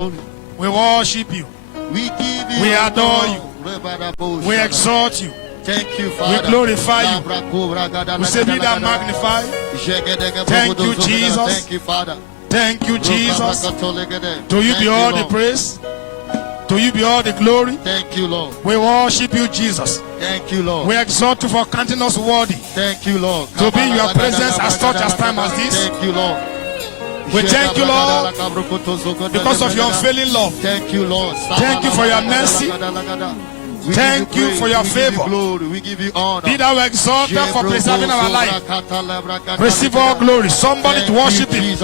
We worship you. We give you. We adore you. We exalt you. Thank you, Father. We glorify you. We say, be thou magnified. Thank you, Jesus. Thank you, Father. Thank you, Jesus. To you be all the praise. To you be all the glory. Thank you, Lord. We worship you, Jesus. Thank you, Lord. We exalt you for counting us worthy. Thank you, Lord. To be in your presence as such as time as this. Thank you, Lord. We thank you, Lord, because of your unfailing love. Thank you, Lord. Thank you for your mercy. Thank you for your favor. We give you honor. Be thou exalted for preserving our life. Receive all glory. Somebody to worship him.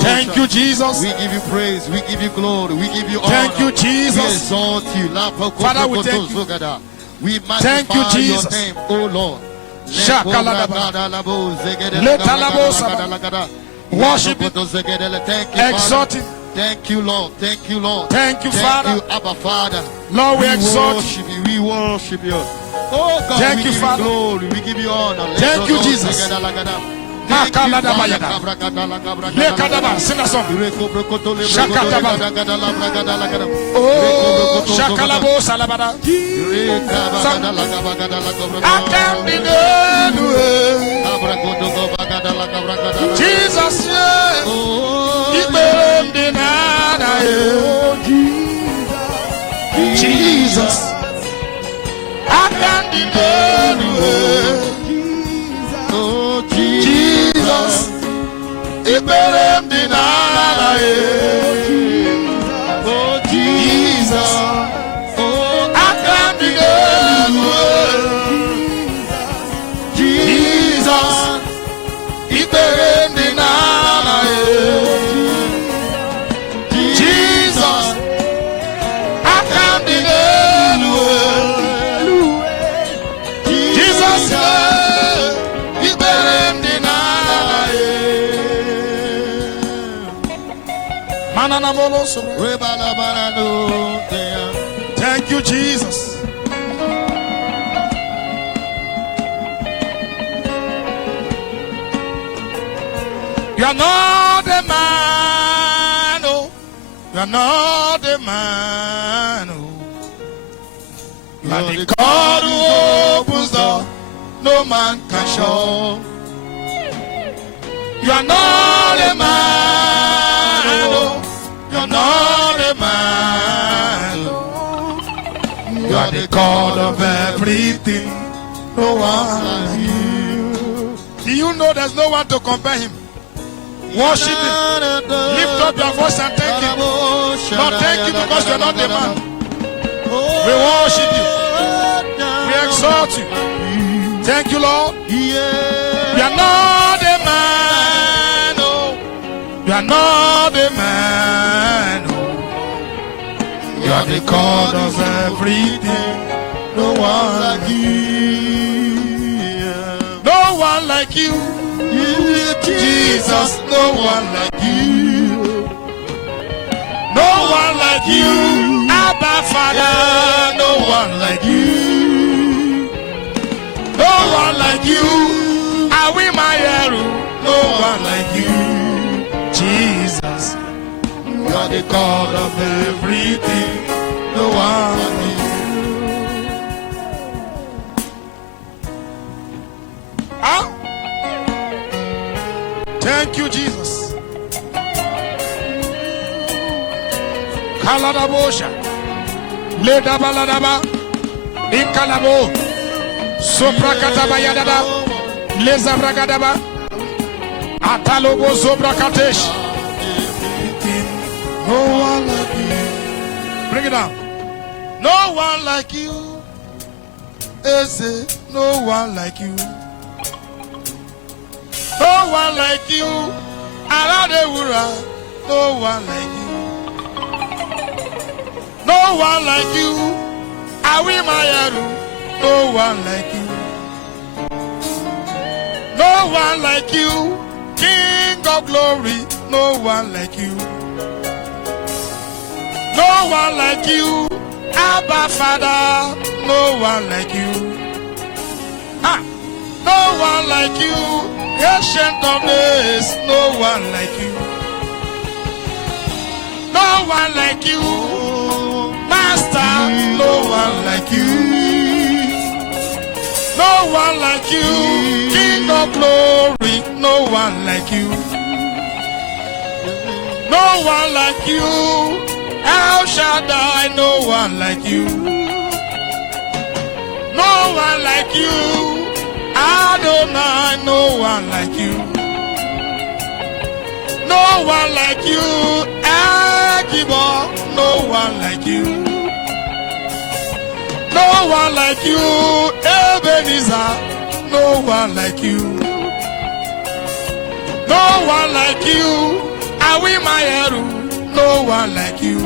Thank you, Jesus. We give you praise. We give you glory. We give you honor. Thank you, Jesus. We exalt you. Father, we thank you. We Thank you, magnify your Jesus. name, oh Lord. Worship it. Thank you, Exalt it. Thank you, Lord. Thank you, Lord. Thank you, Father. Thank you, Abba, Father. Lord, we exalt worship you. We worship you. Oh God, thank we you, give Father. You glory. We give you honor. Thank you, Jesus. Sing a song. Oh, Shakalabo Salabada. I can't be done. Jesus, yeah. Jesus, I can't be done. Oh, Jesus, Iberem dinara. Oh, Jesus, I can't be done. Jesus, Iberem dinara. Jesus, I can't be done. Jesus, Iberem dinara. Thank you, Jesus. You are not a man, oh. You are not a man, oh. You are the God who opens door no man can shut. You are not a man, oh. You are not a man, oh. You are the God of everything. No one like you. Do you know there's no one to compare him? Worship him. Lift up your voice and thank him. Lord, thank you because you're not a man. We worship you. We exalt you. Thank you, Lord. You are not a man. Oh. You are not a man. Oh. You are the God of everything. No one like you. No one like you. Jesus, no one like you. No one like you. Abba, Father, no one like you. No one like you. Awi Mayeru, no one like you. Jesus, you are the God of everything. No one like you. Huh? Thank you, Jesus. Kaladabosha. Leda baladaba. Inkalabo. Soprakataba yadada. Leza bragadaba. Atalobo sobrakatesh. No one like you. Bring it down. No one like you. Eze, no one like you. No one like you. Aladewura. No one like you. No one like you. Awi Mayeru. No one like you. No one like you. King of glory. No one like you. No one like you. Abba Father. No one like you. Ah. No one like you. Ancient of days, no one like you. No one like you. Master, no one like you. No one like you. King of glory, no one like you. No one like you. El Shaddai, no one like you. No one like you. Adonai, no one like you. No one like you. Akibo, no one like you. No one like you. Ebenezer, no one like you. No one like you. Awimayeru, no one like you.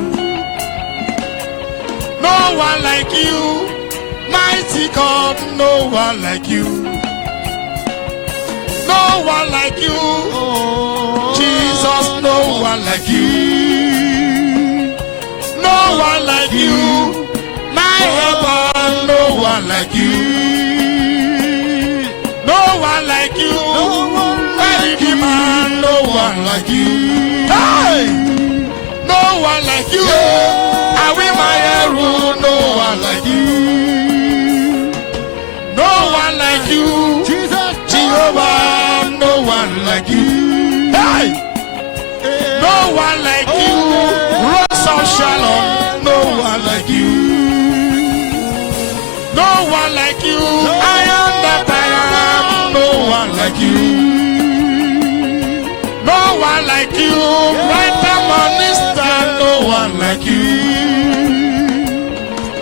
No one like you. Mighty God, no one like you. No one like you. Jesus, no one like you. No one like you. My helper, no one like you. No one like you. Mighty man, no one like you. Hey! No one like you. Awimayeru, no one like you. No one like you. Jesus, Jehovah, no one like you. Hey! No one like you. Rose of Shalom, no one like you. No one like you. I am that I am, no one like you. No one like you. Right morning star, no one like you.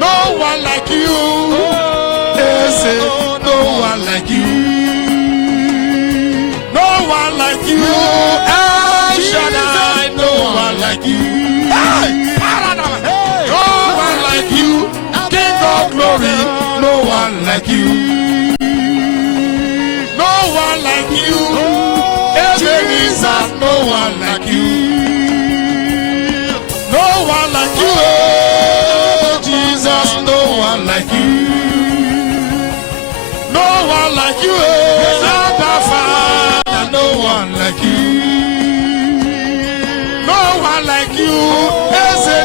No one like you. No one like you. No one like you. El Shaddai, no one like you. Hey! No one like you. King of glory, no one like you. No one like you. Ebenezer, no one like you. No one like you. Jesus, no one like you. No one like you, Abba Father, no one like you. No one like you, Eze,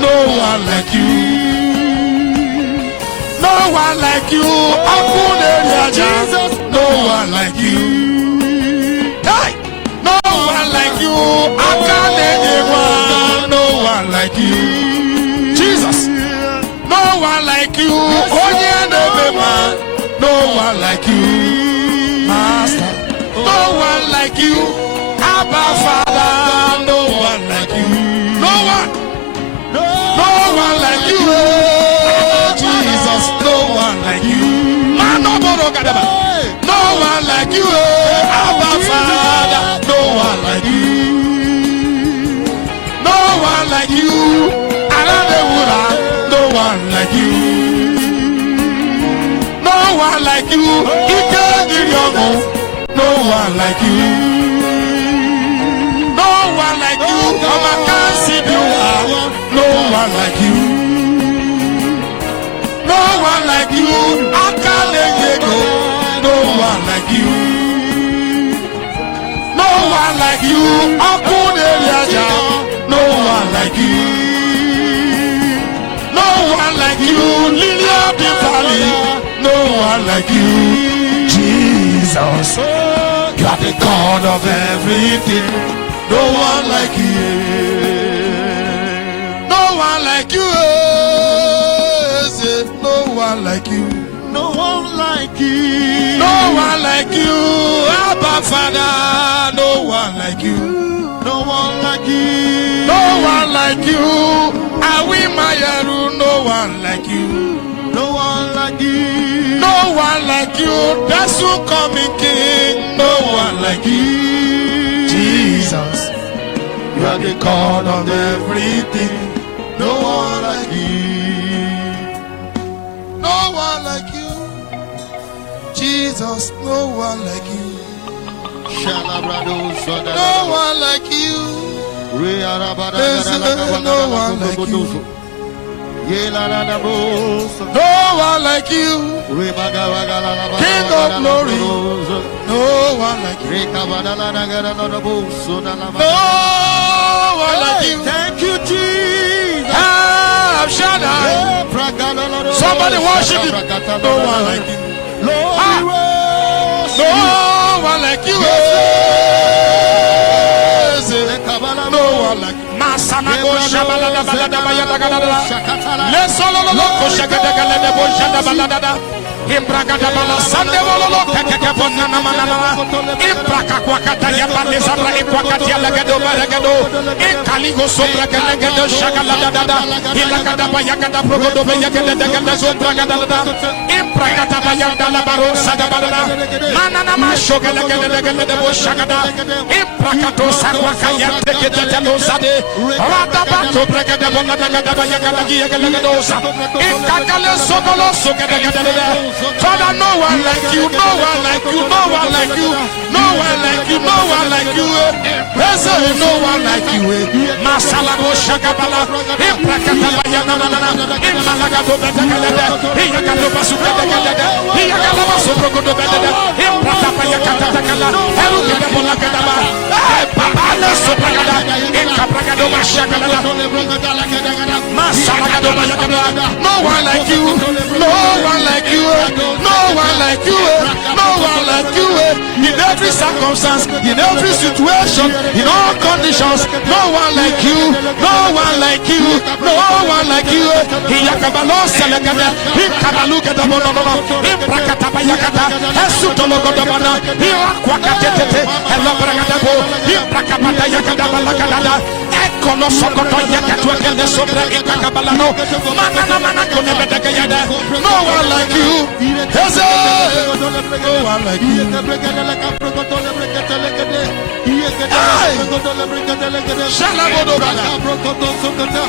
no one like you. No one like you, Jesus, no one like you. Hey! No one like you, Akanewa, no one like you. Jesus, no one like you, Onyenebema. No one like you, Master. No one like you, Abba Father. No one like you. No one. No one like you, Jesus. No one like you. No one like you, Abba Father. No one like you. No one like you, Aladewura. No one like you. No one like you, no one like you. No one like you, no one like you. No one like you, no one like you. No one like you, no one like you. No one like you, Lily of the Valley. No one like you, Jesus. You are the God of everything. No one like you. No one like you. No one like you. no one like you. No one like you. Abba Father. No one like you. No one like you. No one like you. Awimayeru. No one like you. No one like you. No one like you, that's who coming King. No one like you, Jesus. You are the God of everything. No one like you. No one like you, Jesus. No one like you. Shalabrado, No one like you. There's no one like you. No one like you. King of glory. No one like you. No one like you. Thank you, Somebody worship him. No one like him. No one like you. No one like you. Masanago shabalada balada bayada galada. Let's all look shagada galada boshada balada. Imbragada bala sande bololo keke bonana manana. Imbraka kwakata yabale sabra ikwakati alagado baragado. Inkaligo sobra galagado shagalada dada. Ilagada bayagada progodo bayagada dagada sobra galada. Imprakata bayanda la baro sadabalada. Manana mashoga lagada boshagada. Imprakato sakwaka yante ketelo sade. Radabato bragada bonada bayagada giyagaladosa. Inkakale sogolo sogada. Father, no one like you, no one like you, no one like you, no one like you, no one like you. President, no one like you. Masala bo shakabala, imprakata bayana manana, impalagado bedagalada, iyagado basukada galada, iyagado basoprogodo bedada, imprata bayakata takala, erugada bolagadaba, babala sopragada, inkabragado bashagalada, masalagado bayagada. No one like you, no one like you. No one like you, no one like you. In every circumstance, in every situation, in all conditions, no one like you, no one like you, no one like you. He yakabalo selekade, he kabaluka da bonono, he prakata bayakata, he sutologo da bana, he akwakatete, he lobragada bo, he prakapata yakada balakada. Kono sokoto yakatwa kende sobra ikakabalano manana mana kone bedagayada. No one like you. No one like you.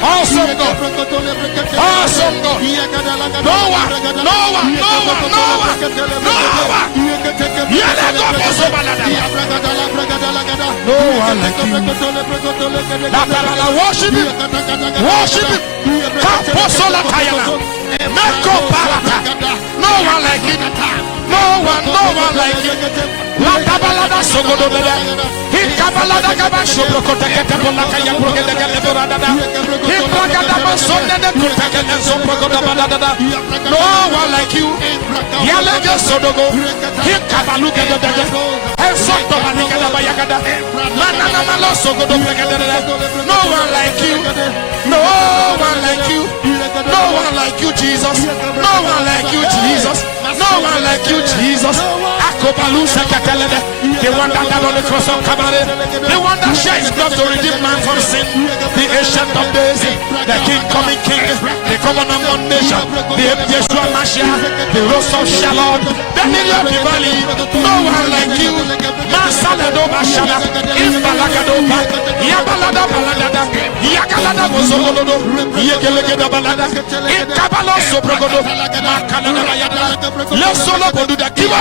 Awesome God. Awesome God. No one. No one. No one. No one. No one. No one like you. Worship him. Worship him. Kaposola tayala. Meko parata. No one like him. No one like him. La kabalada sogodo beda. He kabalada kaba shobro kota kete bola kaya progede kele borada. He pragada basonde de kota kele sombro kota balada. No one like you. Yalege sodogo. He kabaluke de de. He soto manika da bayagada. Manana malo sogodo pragada. No one like you. No one like you. No one like you, Jesus. No one like you, Jesus. No one like you, Jesus. Akobalusa katelede. The one that died on the cross of Calvary. The one that shed his blood to redeem man from sin. The ancient of days. The king coming king. The covenant nation. The Yeshua Mashiach. The rose of Shalom. The lily of the valley. No one like you. Masalado Bashala. Imbalagadoba. Yabalada baladada. Yagalada bozolodo. Yegelegeda balada. Ikabalo soprogodo. Makalada bayada. Lesolo boduda kiwa.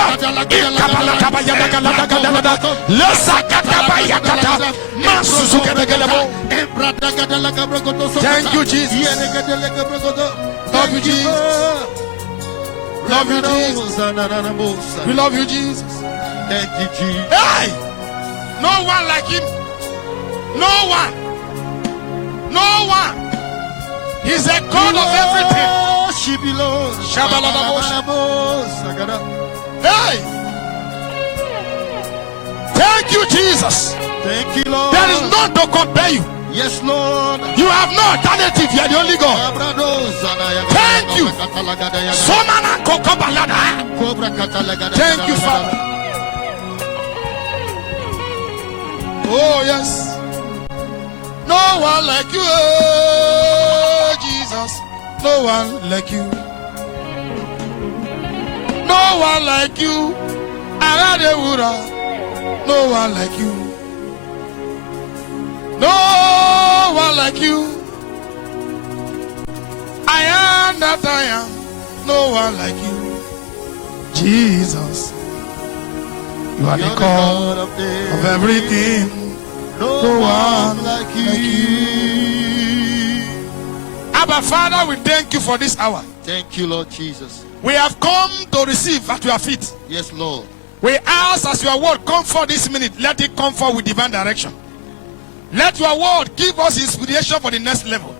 Ikabalada bayada galada galada. Lesakata bayakata. Masuzuka galabo. Thank you, Jesus. Love you, Jesus. Love you, Jesus. We love you, Jesus. Thank you, Jesus. Hey! No one like him. No one. No one. He's a God of everything. Hey! Thank you, Jesus. Thank you, Lord. There is none to compare you. Yes, Lord. You have no alternative. You are the only God. Thank you. Thank you, Father. Oh, yes. No one like you, oh, Jesus. No one like you. No one like you. No one like you. No one like you. I am that I am. No one like you. Jesus. You are the God of everything. No one like you. Abba, Father, we thank you for this hour. Thank you, Lord Jesus. We have come to receive at your feet. Yes, Lord. We ask as your word come for this minute, let it come forth with divine direction. Let your word give us inspiration for the next level.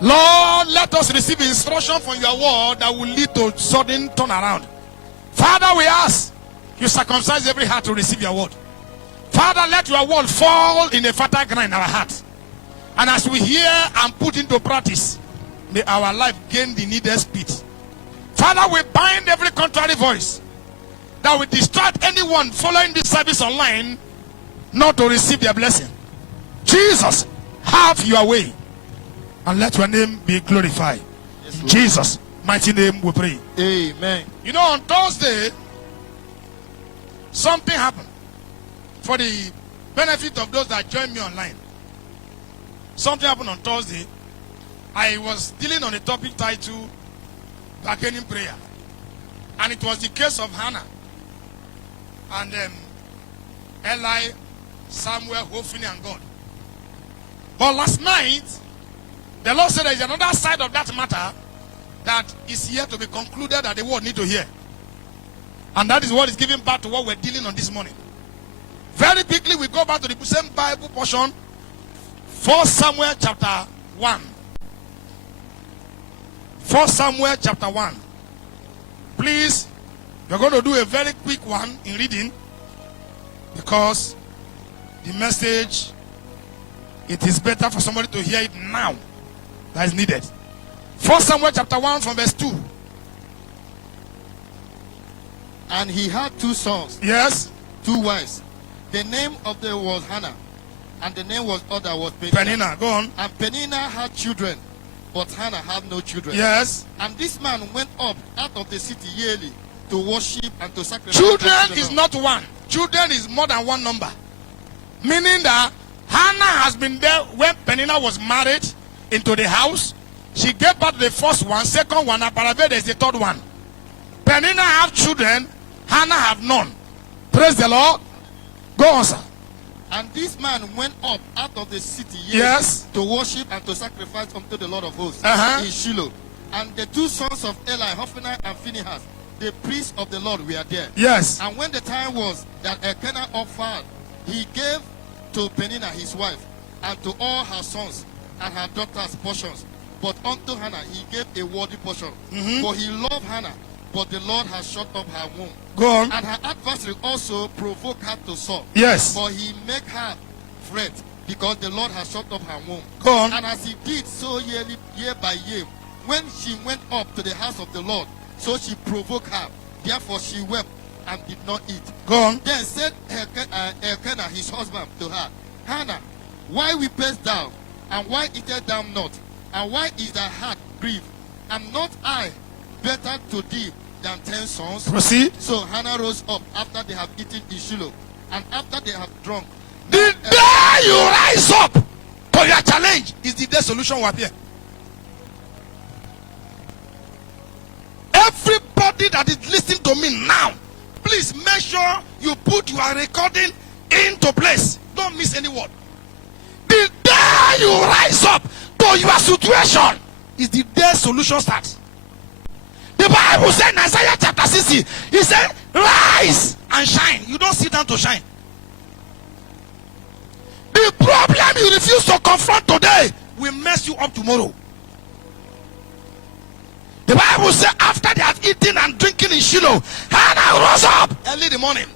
Lord, let us receive instruction from your word that will lead to sudden turnaround. Father, we ask you circumcise every heart to receive your word. Father, let your word fall in a fertile ground in our hearts. And as we hear and put into practice, may our life gain the needed speed. Father, we bind every contrary voice that will distract anyone following this service online not to receive their blessing. Jesus, have your way and let your name be glorified. Yes, In Lord. Jesus' mighty name we pray. Amen. You know, on Thursday, something happened for the benefit of those that join me online. Something happened on Thursday. I was dealing on a topic titled Bargaining Prayer. And it was the case of Hannah and Eli, Samuel, Hophni, and God. But last night, the Lord said there is another side of that matter that is here to be concluded that the world need to hear. And that is what is giving back to what we're dealing on this morning. Very quickly, we go back to the same Bible portion, 1 Samuel chapter 1. 1 Samuel chapter 1. Please, we're going to do a very quick one in reading because the message, it is better for somebody to hear it now that is needed. 1 Samuel chapter 1 from verse 2. And he had 2 sons, Yes, 2 wives. The name of them was Hannah, and the name was other was Peninnah. Peninnah, go on. And Peninnah had children, but Hannah had no children. Yes. And this man went up out of the city yearly to worship and to sacrifice. Children unto the is Lord. not one. Children is more than one number. Meaning that Hannah has been there when Peninnah was married into the house. She gave birth to the first one, second one, and Parabel is the third one. Peninnah have children, Hannah have none. Praise the Lord. Go on, sir. And this man went up out of the city yearly Yes. to worship and to sacrifice unto the Lord of hosts Uh-huh. in Shiloh. And the 2 sons of Eli, Hophni and Phinehas, the priests of the Lord, were there. Yes. And when the time was that Elkanah offered, he gave to Peninnah his wife, and to all her sons and her daughters portions. But unto Hannah he gave a worthy portion. For he loved Hannah, but the Lord has shut up her womb. Go on. And her adversary also provoked her to sob. Yes. For he made her fret, because the Lord has shut up her womb. Go on. And as he did so year by year, when she went up to the house of the Lord, so she provoked her. Therefore she wept and did not eat. Go on. Then said Elkanah his husband to her, Hannah, why weepest thou, and why eatest thou not, and why is thy heart grieved? Am not I better to thee than 10 sons? Proceed. So Hannah rose up after they have eaten in Shiloh, and after they have drunk. The day you rise up to your challenge is the day solution will appear. Everybody that is listening to me now, please make sure you put your recording into place. Don't miss any word. The day you rise up to your situation is the day solution starts. The Bible said in Isaiah chapter 60, he said, rise and shine. You don't sit down to shine. The problem you refuse to confront today will mess you up tomorrow. The Bible says after they have eaten and drinking in Shiloh, Hannah rose up early in the morning.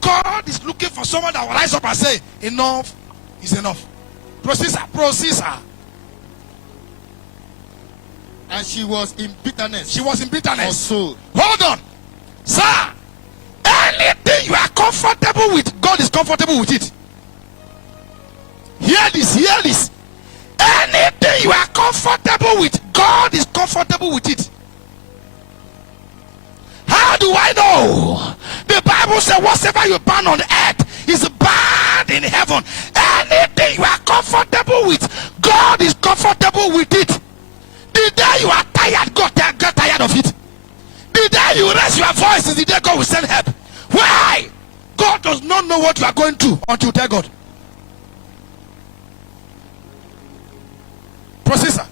God is looking for someone that will rise up and say, enough is enough. Processor. And she was in bitterness. She was in Of bitterness. soul. Hold on. Sir, anything you are comfortable with, God is comfortable with it. Hear this, hear this. Anything you are comfortable with, God is comfortable with it. How do I know? The Bible says whatever you burn on earth is burned in heaven. Anything you are comfortable with, God is comfortable with it. The day you are tired, God get tired of it. The day you raise your voice is the day God will send help. Why? God does not know what you are going through until you tell God. Processor.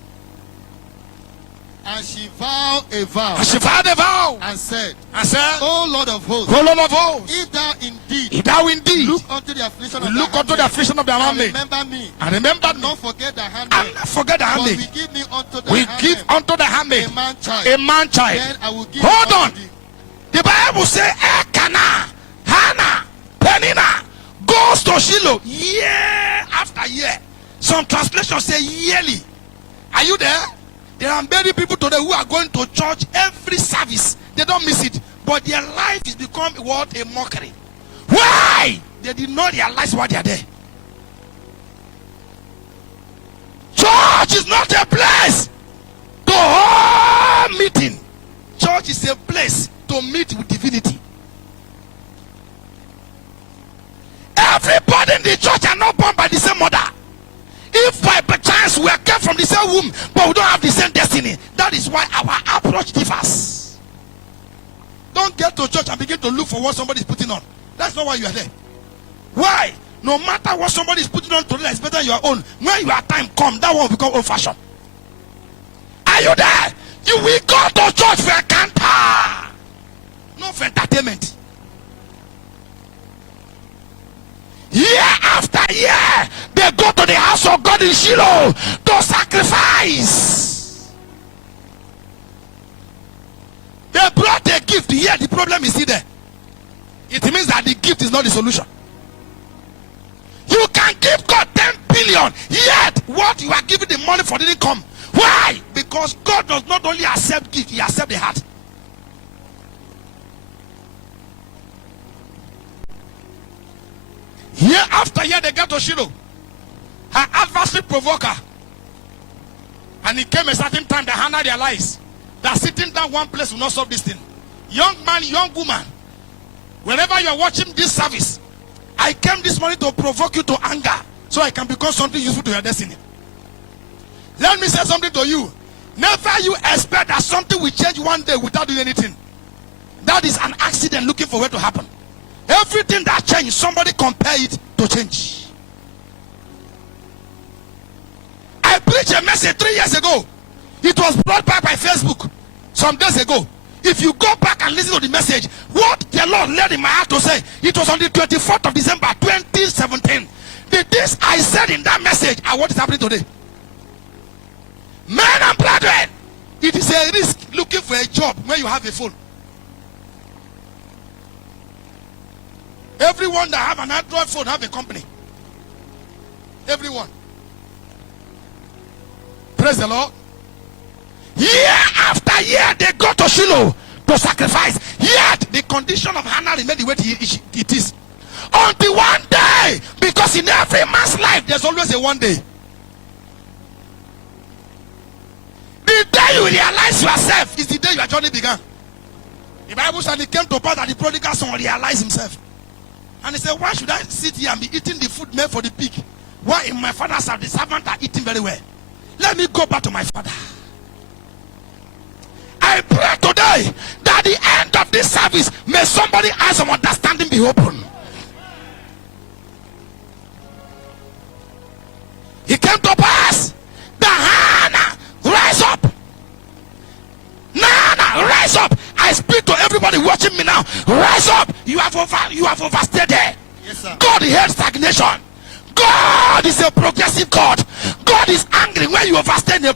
And she vowed a vow And she vowed a vow and said, and said, O Lord of hosts, O Lord of hosts, if thou indeed thou indeed look unto the affliction of look thy unto the handmaid, affliction of the and handmaid, remember me, and remember and me, don't forget thy and handmaid. not forget the For handmaid. we give me unto the We handmaid give unto the handmaid a man child. a man child. Then I will give Hold unto on. thee. The Bible says Elkanah, Hannah, Peninnah goes to Shiloh year after year. Some translations say yearly. Are you there? There are many people today who are going to church every service. They don't miss it. But their life is become what? A mockery. Why? They did not realize why they are there. Church is not a place to hold meeting. Church is a place to meet with divinity. Everybody in the church are not born by the same mother. If by chance we are kept from the same womb, but we don't have the same destiny, that is why our approach differs. Don't get to church and begin to look for what somebody is putting on. That's not why you are there. Why? No matter what somebody is putting on today, it's better than your own. When your time comes, that one will become old fashioned. Are you there? You will go to church for a canter, not for entertainment. Year after year, they go to the house of God in Shiloh to sacrifice. They brought a gift. Here, the problem is still there. It means that the gift is not the solution. You can give God 10 billion, yet what you are giving the money for didn't come. Why? Because God does not only accept gift, he accepts the heart. Year after year, they got to Shiloh. Her adversary provoked her. And it came a certain time that Hannah realized that sitting down one place will not solve this thing. Young man, young woman, wherever you are watching this service, I came this morning to provoke you to anger so I can become something useful to your destiny. Let me say something to you. Never you expect that something will change one day without doing anything. That is an accident looking for where to happen. Everything that changes, somebody compare it to change. I preached a message 3 years ago. It was brought back by Facebook some days ago. If you go back and listen to the message, what the Lord led in my heart to say, it was on the 24th of December 2017. The things I said in that message are what is happening today. Men and brethren, it is a risk looking for a job when you have a phone. Everyone that have an Android phone have a company. Everyone. Praise the Lord. Year after year, they go to Shiloh to sacrifice. Yet, the condition of Hannah remained the way it is. Until one day, because in every man's life, there's always a one day. The day you realize yourself is the day your journey began. The Bible said it came to pass that the prodigal son realized himself. And he said, why should I sit here and be eating the food made for the pig? Why in my father's house the servants are eating very well? Let me go back to my father. I pray today that the end of this service, may somebody eyes of understanding be open. It came to pass that Hannah rise up. Nana, rise up. I speak to everybody watching me now. Rise up. You have overstayed there. Yes, sir. God hates stagnation. God is a progressive God. God is angry when you overstay in a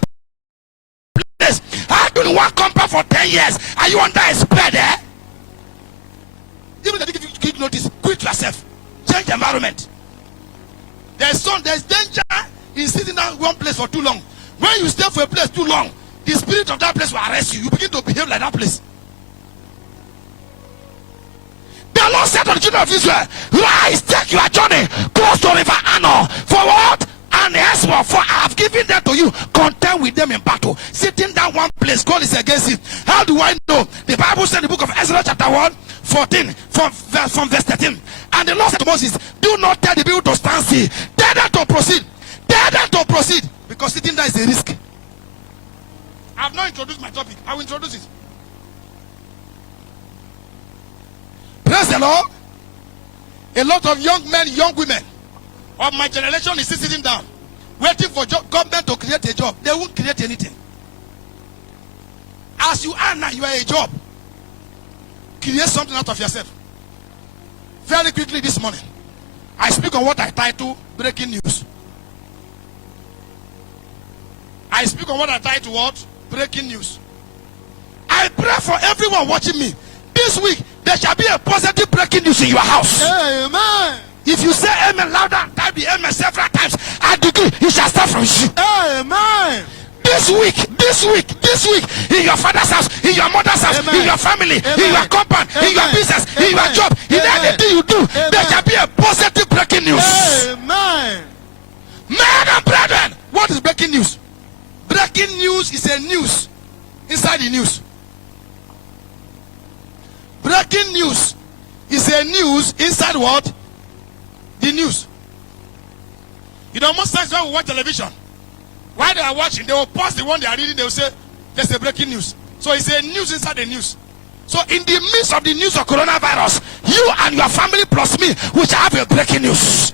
place. I've been one company for 10 years. Are you under a spread there? Even if you give notice, quit yourself. Change the environment. There's danger in sitting down one place for too long. When you stay for a place too long, the spirit of that place will arrest you. You begin to behave like that place. The Lord said to the children of Israel, rise, take your journey close to river Arnon. For what? And henceforth, for I have given them to you. Contend with them in battle. Sitting down one place, God is against it. How do I know? The Bible said in the book of Ezra chapter 1, 14, from verse 13. And the Lord said to Moses, do not tell the people to stand still. Tell them to proceed. Tell them to proceed. Because sitting there is a risk. I have not introduced my topic. I will introduce it. Praise the Lord. A lot of young men, young women of my generation is still sitting down, waiting for government to create a job. They won't create anything. As you are now, you are a job. Create something out of yourself. Very quickly this morning, I speak on what I title breaking news. I speak on what I title what? Breaking news. I pray for everyone watching me. This week, there shall be a positive breaking news in your house. Amen. If you say amen louder and type the amen several times, I decree it shall start from you. Amen. This week, in your father's house, in your mother's house, Amen. in your family, Amen. in your compound, in your Amen. business, in your Amen. job, in Amen. anything you do, Amen. there shall be a positive breaking news. Amen. Men and brethren, what is breaking news? Breaking news is a news inside the news. Breaking news is a news inside what? The news. You know, most times when we watch television, while they are watching, they will pause the one they are reading, they will say, there's a breaking news. So it's a news inside the news. So in the midst of the news of coronavirus, you and your family plus me, we shall have a breaking news.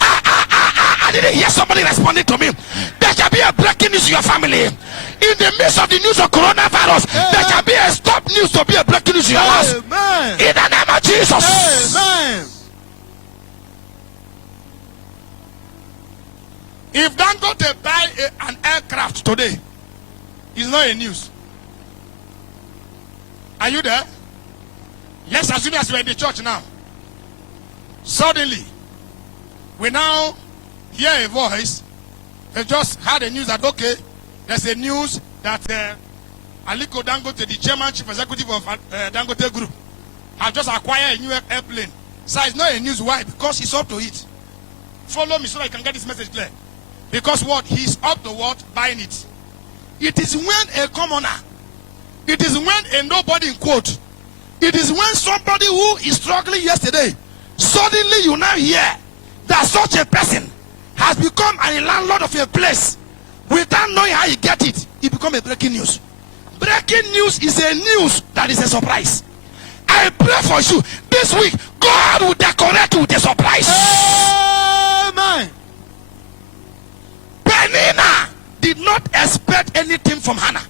I didn't hear somebody responding to me. There shall be a breaking news in your family. In the midst of the news of coronavirus, there shall be a stop news to be a breaking news in your house. Amen. In the name of Jesus. Amen. If Dangote buy an aircraft today, it's not a news. Are you there? Let's assume as we're in the church now. Suddenly, we now hear a voice. They just had a news that, okay, there's a news that Aliko Dangote, the chairman, chief executive of Dangote Group, has just acquired a new airplane. So it's not a news. Why? Because he's up to it. Follow me so that I can get this message clear. Because what? He's up to what? Buying it. It is when a commoner, it is when a nobody in quote, it is when somebody who is struggling yesterday, suddenly you now hear that such a person has become a landlord of a place without knowing how he get it. It become a breaking news. Breaking news is a news that is a surprise. I pray for you this week, God will decorate you with a surprise. Amen. Penina did not expect anything from Hannah.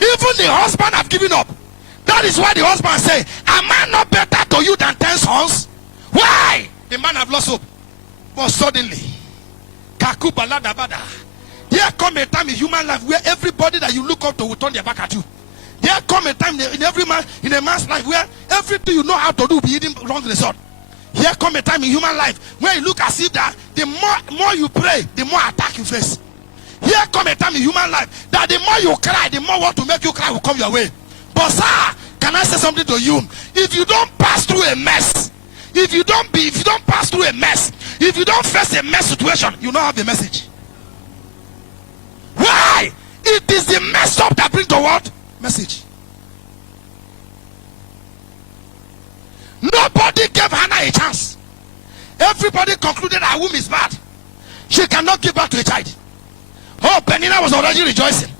Even the husband have given up. That is why the husband say, am I not better to you than 10 sons? Why? The man have lost hope. But suddenly, there come a time in human life where everybody that you look up to will turn their back at you. There come a time in a man's life where everything you know how to do will be eating wrong result. Here come a time in human life where you look as if that the more you pray, the more attack you face. Here come a time in human life that the more you cry, the more what to make you cry will come your way. But sir, can I say something to you? If you don't pass through a mess, if you don't pass through a mess, if you don't face a mess situation, you don't have a message. Why? It is the mess up that brings the what? Message. Nobody gave Hannah a chance. Everybody concluded her womb is bad. She cannot give birth to a child. Oh, Penina was already rejoicing.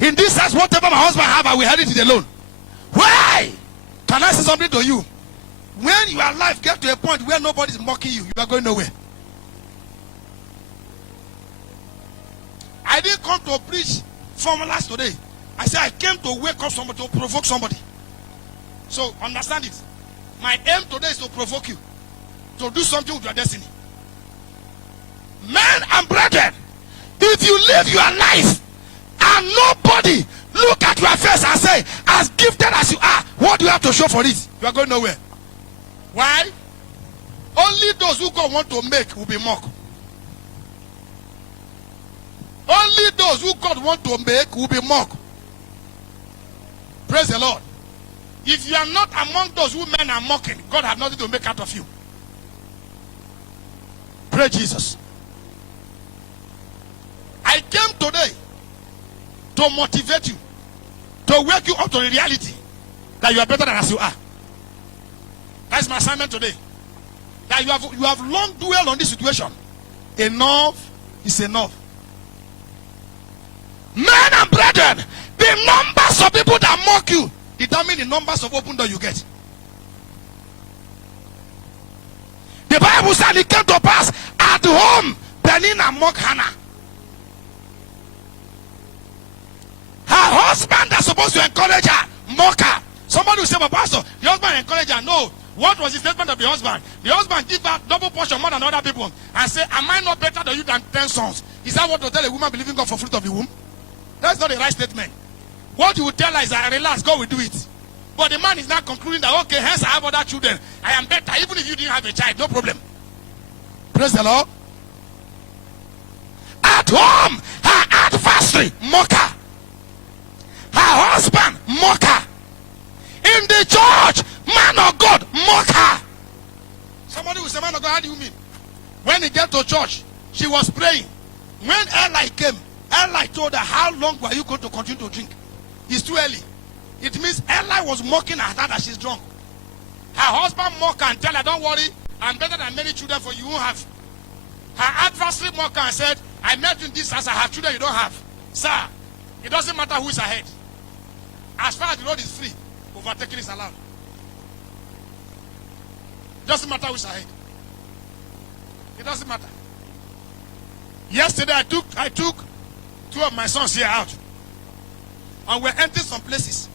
In this house, whatever my husband have, I will inherit it alone. Why? Can I say something to you? When your life gets to a point where nobody is mocking you, you are going nowhere. I didn't come to preach formulas today. I said I came to wake up somebody, to provoke somebody. So understand it. My aim today is to provoke you to do something with your destiny. Men and brethren, if you live your life and nobody look at your face and say, as gifted as you are, what do you have to show for it? You are going nowhere. Why? Only those who God want to make will be mocked. Only those who God want to make will be mocked. Praise the Lord. If you are not among those who men are mocking, God has nothing to make out of you. Praise Jesus. I came today to motivate you, to wake you up to the reality that you are better than as you are. That's my assignment today. That you have long dwelled on this situation. Enough is enough. Men and brethren, the numbers of people that mock you determine the numbers of open doors you get. The Bible said it came to pass at home, Penina mocked Hannah. Her husband that's supposed to encourage her, mock her. Somebody will say, but pastor, the husband encouraged her. No, What was the statement of the husband? The husband give her double portion more than other people and say, am I not better than you than 10 sons? Is that what to tell a woman believing God for fruit of the womb? That's not the right statement. What you will tell her is that, relax, God will do it. But the man is now concluding that, okay, hence I have other children. I am better, even if you didn't have a child, no problem. Praise the Lord. At home, her adversary, mock her. Her husband, mock her. In the church, man of God, mock her. Somebody will say, man of God, how do you mean? When he get to church, she was praying. When Eli came, Eli told her, how long were you going to continue to drink? It's too early. It means Eli was mocking her that she's drunk. Her husband mocked her and tell her, don't worry, I'm better than many children for you won't have. Her adversary mocked her and said, I met you in this house, I have children you don't have. Sir, it doesn't matter who is ahead. As far as the road is free, overtaking is allowed. Doesn't matter who's ahead. It doesn't matter. Yesterday I took 2 of my sons here out. And we're entering some places.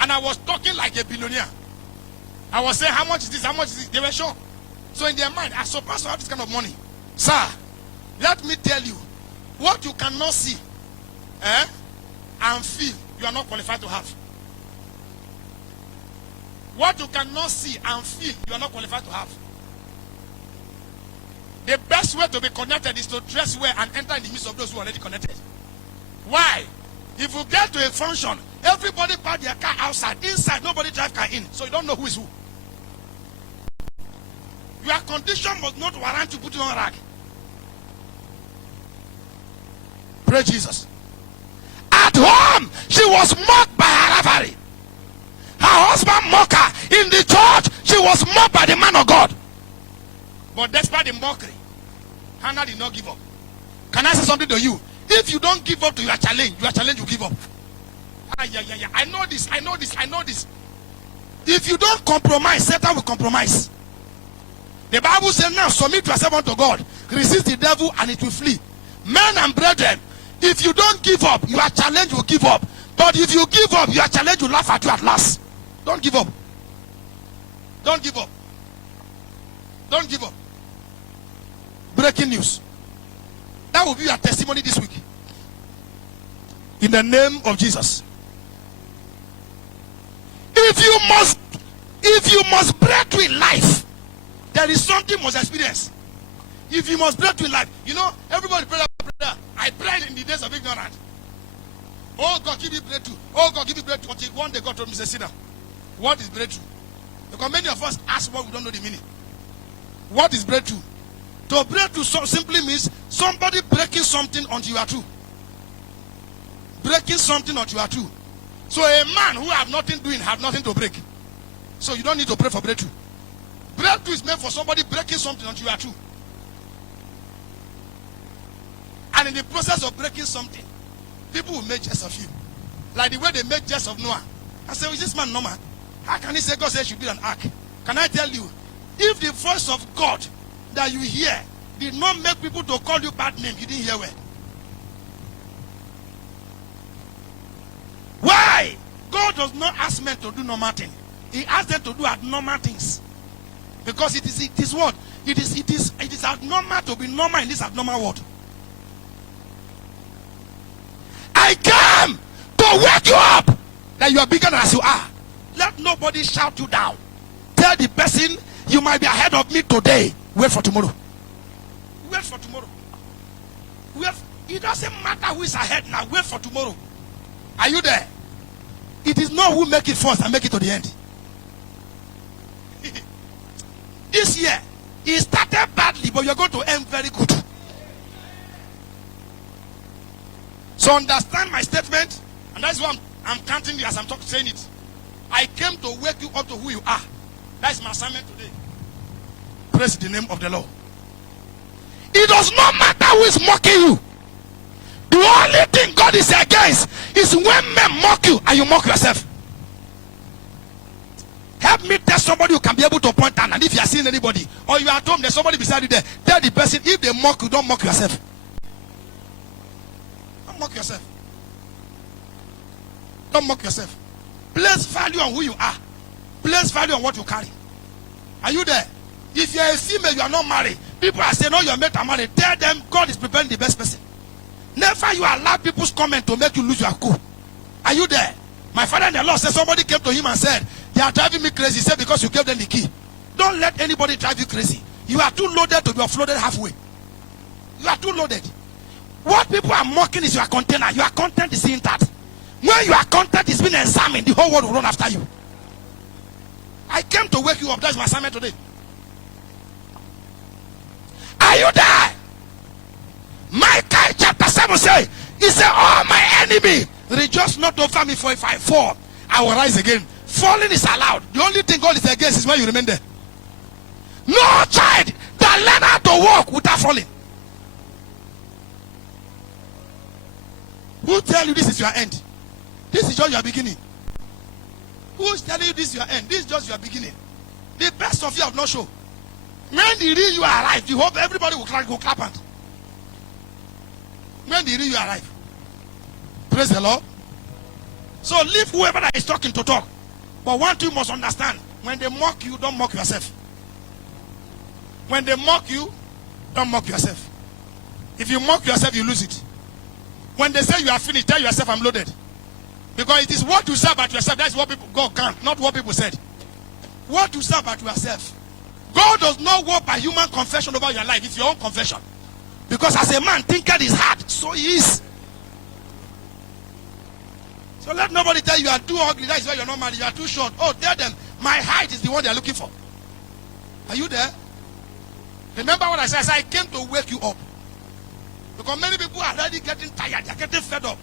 And I was talking like a billionaire. I was saying, how much is this? How much is this? They were sure. So in their mind, I supposed to have this kind of money. Sir, let me tell you, what you cannot see and feel, you are not qualified to have. What you cannot see and feel, you are not qualified to have. The best way to be connected is to dress well and enter in the midst of those who are already connected. Why? If you get to a function, everybody park their car outside. Inside, nobody drive car in. So you don't know who is who. Your condition must not warrant you putting on rag. Praise Jesus. At home, she was mocked by her rivalry. Her husband mocked her. In the church, she was mocked by the man of God. But despite the mockery, Hannah did not give up. Can I say something to you? If you don't give up to your challenge will give up. I know this. If you don't compromise, Satan will compromise. The Bible says now, submit yourself unto God. Resist the devil and it will flee. Men and brethren, if you don't give up, your challenge will give up. But if you give up, your challenge will laugh at you at last. Don't give up. Don't give up. Don't give up. Breaking news. That will be your testimony this week. In the name of Jesus. If you must break through in life, there is something you must experience. If you must break through in life, you know, everybody pray. I prayed in the days of ignorance. Oh God, give me breakthrough. Oh God, give me breakthrough. Until one day God told me, say, sit down. What is breakthrough? Because many of us ask what we don't know the meaning. What is breakthrough? To break through simply means somebody breaking something until you are true. Breaking something until you are true. So a man who have nothing doing have nothing to break. So you don't need to pray for breakthrough. Breakthrough is meant for somebody breaking something until you are true. And in the process of breaking something, people will make jest of you. Like the way they make jest of Noah. I say, is this man normal? How can he say God said should build an ark? Can I tell you, if the voice of God that you hear did not make people to call you bad name, you didn't hear well. Why? God does not ask men to do normal things. He asks them to do abnormal things. Because it is what? It is abnormal to be normal in this abnormal world. I came to wake you up that you are bigger than as you are. Let nobody shout you down. Tell the person, you might be ahead of me today. Wait for tomorrow. Wait for tomorrow. It doesn't matter who is ahead now. Wait for tomorrow. Are you there? It is not who make it first and make it to the end. This year, it started badly, but you're going to end very good. So understand my statement, and that's why I'm counting as I'm saying it. I came to wake you up to who you are. That's my assignment today. Praise the name of the Lord. It does not matter who is mocking you. The only thing God is against is when men mock you and you mock yourself. Help me tell somebody who can be able to point out, and if you are seeing anybody or you are at home, there's somebody beside you there, tell the person, if they mock you, don't mock yourself. Don't mock yourself. Don't mock yourself. Place value on who you are. Place value on what you carry. Are you there? If you're a female, you are not married. People are saying, no, you're made to marry. Tell them God is preparing the best person. Never you allow people's comment to make you lose your cool. Are you there? My father in the Lord said somebody came to him and said, they are driving me crazy. He said, because you gave them the key. Don't let anybody drive you crazy. You are too loaded to be offloaded halfway. You are too loaded. What people are mocking is your container. Your content is intact. When your content is being examined, the whole world will run after you. I came to wake you up. That's my assignment today. Are you there? Micah chapter 7 says, he said, oh my enemy, rejoice not over me, for if I fall, I will rise again. Falling is allowed. The only thing God is against is when you remain there. No child that learn how to walk without falling. Who tell you this is your end? This is just your beginning. Who's telling you this is your end? This is just your beginning. The best of you have not shown. When the real you arrive, you hope everybody will clap hand. When the real you arrive. Praise the Lord. So leave whoever that is talking to talk. But one thing you must understand. When they mock you, don't mock yourself. When they mock you, don't mock yourself. If you mock yourself, you lose it. When they say you are finished, tell yourself I'm loaded. Because it is what you say about yourself. That's what people, God can't. Not what people said. What you say about yourself. God does not work by human confession over your life. It's your own confession. Because as a man thinketh his heart, so he is. So let nobody tell you are too ugly. That is why you're not married. You are too short. Oh, tell them my height is the one they are looking for. Are you there? Remember what I said? I came to wake you up. Because many people are already getting tired. They are getting fed up.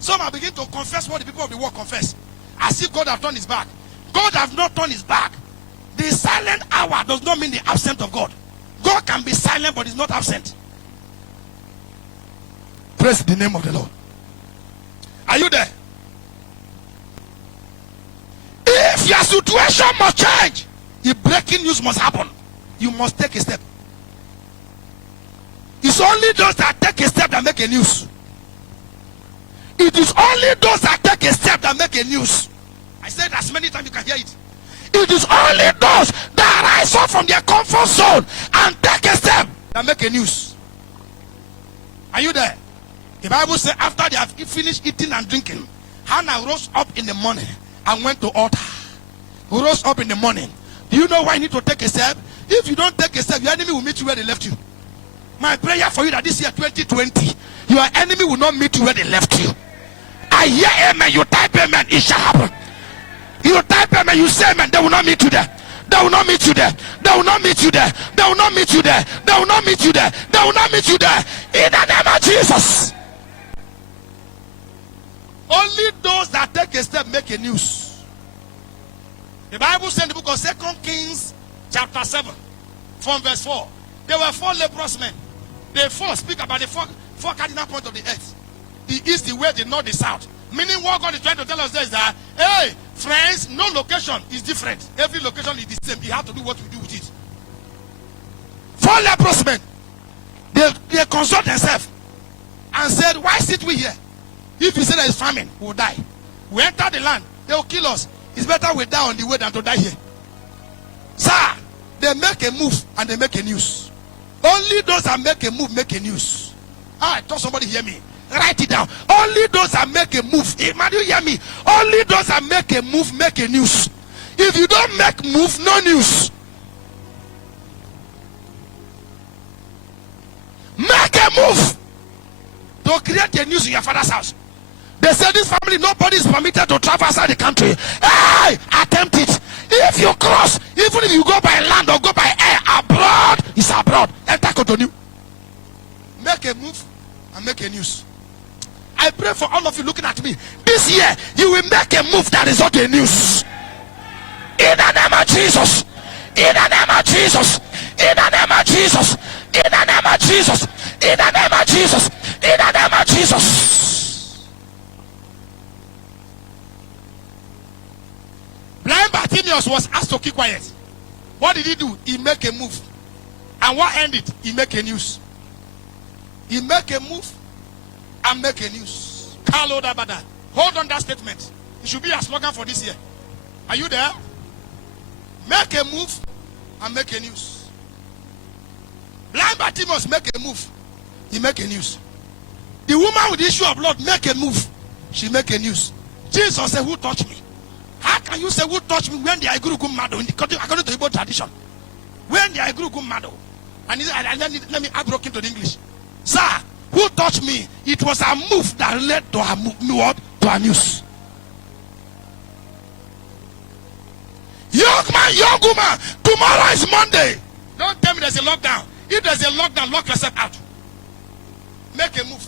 Some are beginning to confess what the people of the world confess. As if God has turned his back. God has not turned his back. The silent hour does not mean the absence of God. God can be silent but is not absent. Praise the name of the Lord. Are you there? If your situation must change, if breaking news must happen, you must take a step. It's only those that take a step that make a news. It is only those that take a step that make a news. I said as many times you can hear it. It is only those that rise up from their comfort zone and take a step that make a news. Are you there? The Bible says after they have finished eating and drinking, Hannah rose up in the morning and went to altar. Rose up in the morning. Do you know why you need to take a step? If you don't take a step, your enemy will meet you where they left you. My prayer for you that this year 2020, your enemy will not meet you where they left you. I hear amen. You type amen, it shall happen. You type amen, you say amen, they will not meet you there. They will not meet you there. They will not meet you there. They will not meet you there. They will not meet you there. They will not meet you there. In the name of Jesus. Only those that take a step make a news. The Bible says in the book of 2 Kings chapter 7 from verse 4. There were 4 leprous men. They 4 speak about the four cardinal points of the earth. The east, the west, the north, the south. Meaning what God is trying to tell us there is that, hey, friends, no location is different. Every location is the same. You have to do what you do with it. 4 leprous men. They consult themselves and said, why sit we here? If you say there is famine, we will die. We enter the land, they will kill us. It's better we die on the way than to die here. Sir, they make a move and they make a news. Only those that make a move make a news. I thought somebody hear me. Write it down. Only those that make a move. Man, you hear me? Only those that make a move make a news. If you don't make move, no news. Make a move to create a news in your father's house. They say this family, nobody is permitted to travel outside the country. Hey, attempt it. If you cross, even if you go by land or go by air, abroad, it's abroad. Enter Cotonou. Make a move and make a news. I pray for all of you looking at me. This year, you will make a move that is not a news. In the name of Jesus. In the name of Jesus. In the name of Jesus. In the name of Jesus. In the name of Jesus. In the name of Jesus. Blind Bartimaeus was asked to keep quiet. What did he do? He make a move. And what ended? He make a news. He make a move and make a news. Hold on that statement. It should be a slogan for this year. Are you there? Make a move and make a news. Blind Bartimaeus make a move. He make a news. The woman with the issue of blood make a move. She make a news. Jesus said, who touched me? How can you say who touched me when they are Igurugum Mado? According to Igbo tradition. When they are Igurugum Mado. And let me add broken to the English. Sir, who touched me? It was a move that led to a news. Young man, young woman, tomorrow is Monday. Don't tell me there's a lockdown. If there's a lockdown, lock yourself out. Make a move.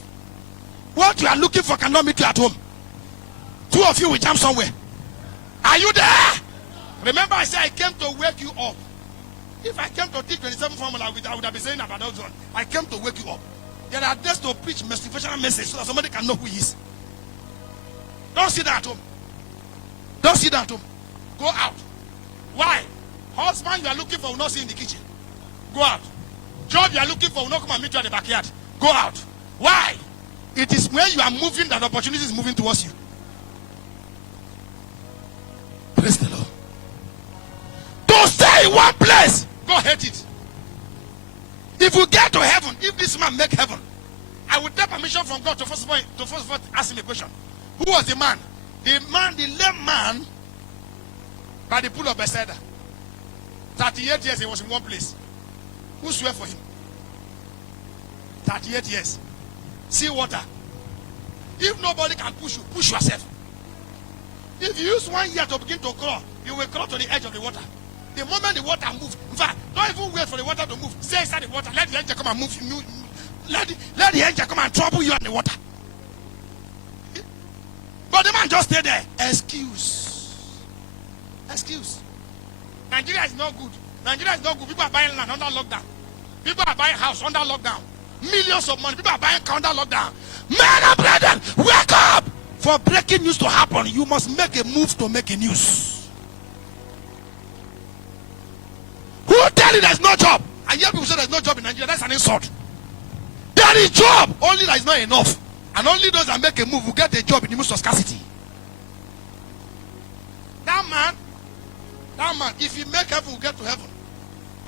What you are looking for cannot meet you at home. Two of you will jump somewhere. Are you there? Remember I said I came to wake you up. If I came to teach 27 formula, I would have been saying about those one. I came to wake you up. There are days to preach motivational message so that somebody can know who he is. Don't sit down at home. Don't sit down at home. Go out. Why? Husband you are looking for will not see in the kitchen. Go out. Job you are looking for will not come and meet you at the backyard. Go out. Why? It is when you are moving that opportunity is moving towards you. Praise the Lord. Don't stay in one place. Go hate it. If you get to heaven, if this man make heaven, I will take permission from God to first of all ask him a question. Who was the man? The lame man by the pool of Bethesda. 38 years he was in one place. Who swear for him? 38 years. See water. If nobody can push you, push yourself. If you use 1 year to begin to crawl, you will crawl to the edge of the water. The moment the water moves, in fact, don't even wait for the water to move. Stay inside the water. Let the angel come and move you. Let the angel come and trouble you in the water. But the man just stay there. Excuse. Nigeria is not good. People are buying land under lockdown. People are buying house under lockdown. Millions of money. People are buying car under lockdown. Men and brethren, wake up! For breaking news to happen, you must make a move to make a news. Who tell you there's no job? I hear people say there's no job in Nigeria. That's an insult. There is job. Only that is not enough. And only those that make a move will get a job in the midst of scarcity. That man, if he make heaven, will get to heaven.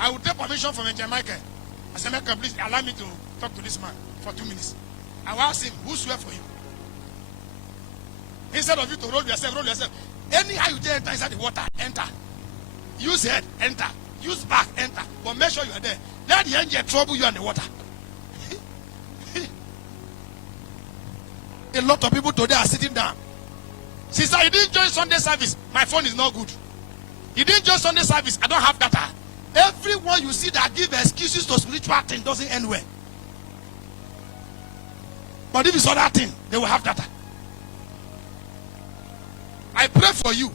I will take permission from Angel Michael. I said, Michael, please allow me to talk to this man for 2 minutes. I will ask him, who swear for you? Instead of you to roll yourself. Anyhow you enter inside the water, enter. Use head, enter. Use back, enter. But make sure you are there. Let the angel trouble you in the water. A lot of people today are sitting down. Sister, you didn't join Sunday service. My phone is not good. You didn't join Sunday service. I don't have data. Everyone you see that give excuses to spiritual thing doesn't end well. But if it's other thing, they will have data. I pray for you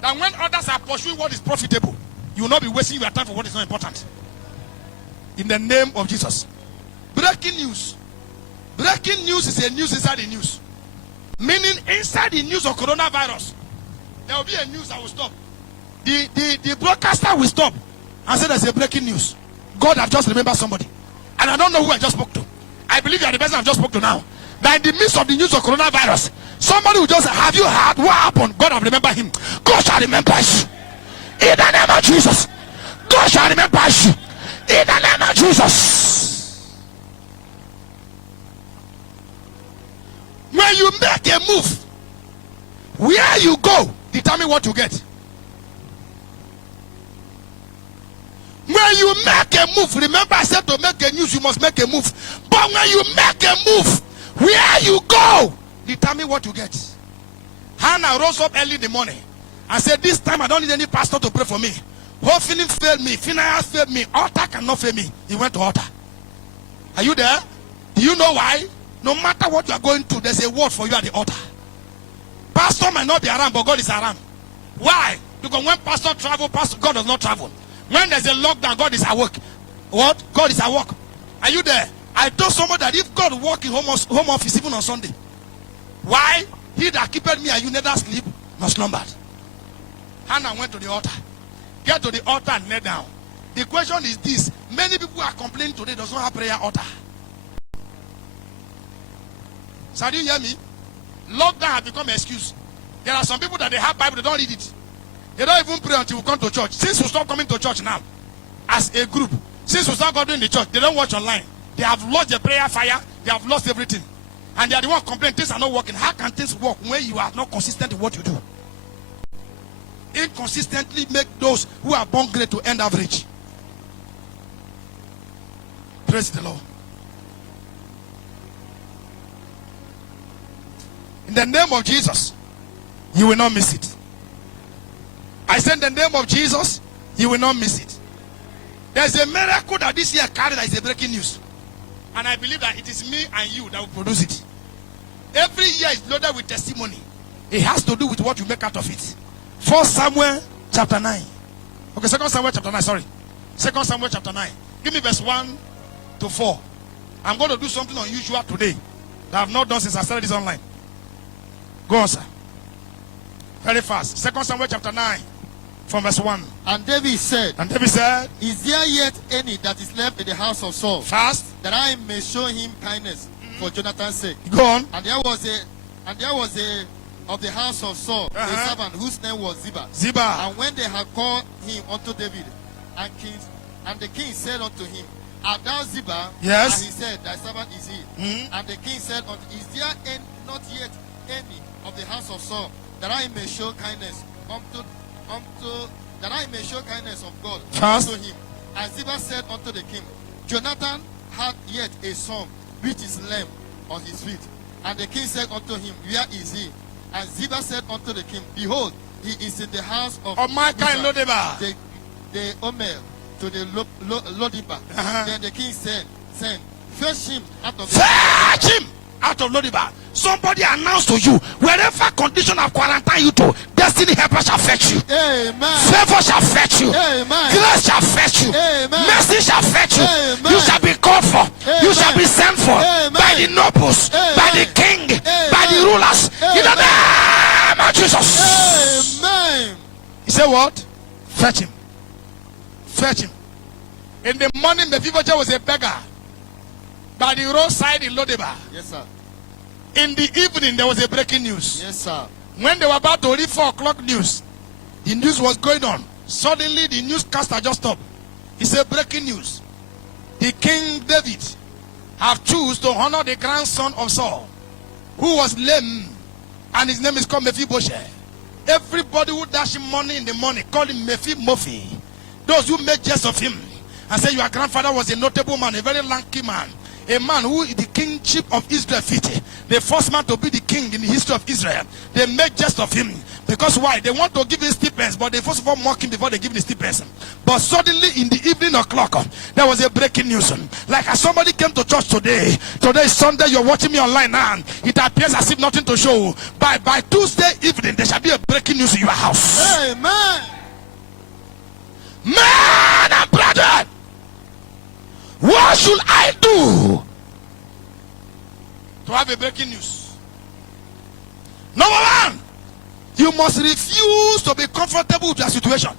that when others are pursuing what is profitable, you will not be wasting your time for what is not important. In the name of Jesus. Breaking news. Breaking news is a news inside the news. Meaning inside the news of coronavirus, there will be a news that will stop. The broadcaster will stop and say there's a breaking news. God have just remembered somebody. And I don't know who I just spoke to. I believe you are the person I just spoke to now. That in the midst of the news of coronavirus, somebody will just say, have you heard what happened? God have remembered him. God shall remember you. In the name of Jesus. God shall remember you. In the name of Jesus. When you make a move, where you go, determine what you get. When you make a move, remember I said to make a news, you must make a move. But when you make a move, where you go, determine what you get. Hannah rose up early in the morning and said, this time I don't need any pastor to pray for me. Hophni failed me. Phinehas failed me. Altar cannot fail me. He went to altar. Are you there? Do you know why? No matter what you are going through, there's a word for you at the altar. Pastor might not be around, but God is around. Why? Because when pastor travel, God does not travel. When there's a lockdown, God is at work. What? God is at work. Are you there? I told someone that if God work in home office even on Sunday, why? He that keepeth me and you neither sleep nor slumbered. Hannah went to the altar. Get to the altar and kneel down. The question is this. Many people are complaining today does not have prayer altar. So do you hear me? Lockdown has become an excuse. There are some people that they have Bible, they don't read it. They don't even pray until we come to church. Since we stop coming to church now, as a group, since we start going to the church, they don't watch online. They have lost the prayer fire. They have lost everything. And they are the one complaining things are not working. How can things work when you are not consistent in what you do? Inconsistently make those who are born great to end average. Praise the Lord. In the name of Jesus, you will not miss it. I said in the name of Jesus, you will not miss it. There's a miracle that this year carried that is a breaking news. And I believe that it is me and you that will produce it. Every year is loaded with testimony. It has to do with what you make out of it. 1 Samuel chapter 9. Okay, 2 Samuel chapter 9, sorry. 2 Samuel chapter 9. Give me verse 1 to 4. I'm going to do something unusual today that I've not done since I started this online. Go on, sir. Very fast. 2 Samuel chapter 9. From verse 1. And David said, Is there yet any that is left in the house of Saul? Fast. That I may show him kindness for Jonathan's sake. Go on. And there was a of the house of Saul, a servant whose name was Ziba. And when they had called him unto David, and the king said unto him, Art thou Ziba? Yes. And he said, Thy servant is he. And the king said unto him, Is there not yet any of the house of Saul, that I may show kindness that I may show kindness of God unto him? And Ziba said unto the king, Jonathan had yet a son which is lame on his feet. And the king said unto him, Where is he? And Ziba said unto the king, Behold, he is in the house of Micah and Lodibar, the Omer to the Lodibar. Then the king said, Fetch him out of Lodibar. Somebody announced to you, wherever condition of quarantine you to, destiny helper shall fetch you. Amen. Favor shall fetch you. Amen. Grace shall fetch you. Amen. Mercy shall fetch you. Amen. You shall be called for. Amen. You shall be sent for. Amen. By the nobles, Amen. by the king, Amen. by the rulers. Amen. In the name of Jesus. Amen. He said what? Fetch him. Fetch him. In the morning, Mephibosheth was a beggar by the roadside in Lodibar. Yes, sir. In the evening, there was a breaking news. Yes, sir. When they were about to read 4 o'clock news, the news was going on. Suddenly, the newscaster just stopped. He said, breaking news. The King David have chosen to honor the grandson of Saul, who was lame, and his name is called Mephibosheth. Everybody who dash him money in the morning call him Mephi. Those who make jest of him and say your grandfather was a notable man, a very lanky man, a man who the kingship of Israel fitted, the first man to be the king in the history of Israel. They make jest of him because why? They want to give him stipends, but they first of all mock him before they give him the stipends. But suddenly in the evening o'clock, there was a breaking news. Like as somebody came to church today. Today is Sunday. You're watching me online now. It appears as if nothing to show. By Tuesday evening, there shall be a breaking news in your house. Amen. Man and brethren, what should I do to have a breaking news? Number 1, you must refuse to be comfortable with your situation.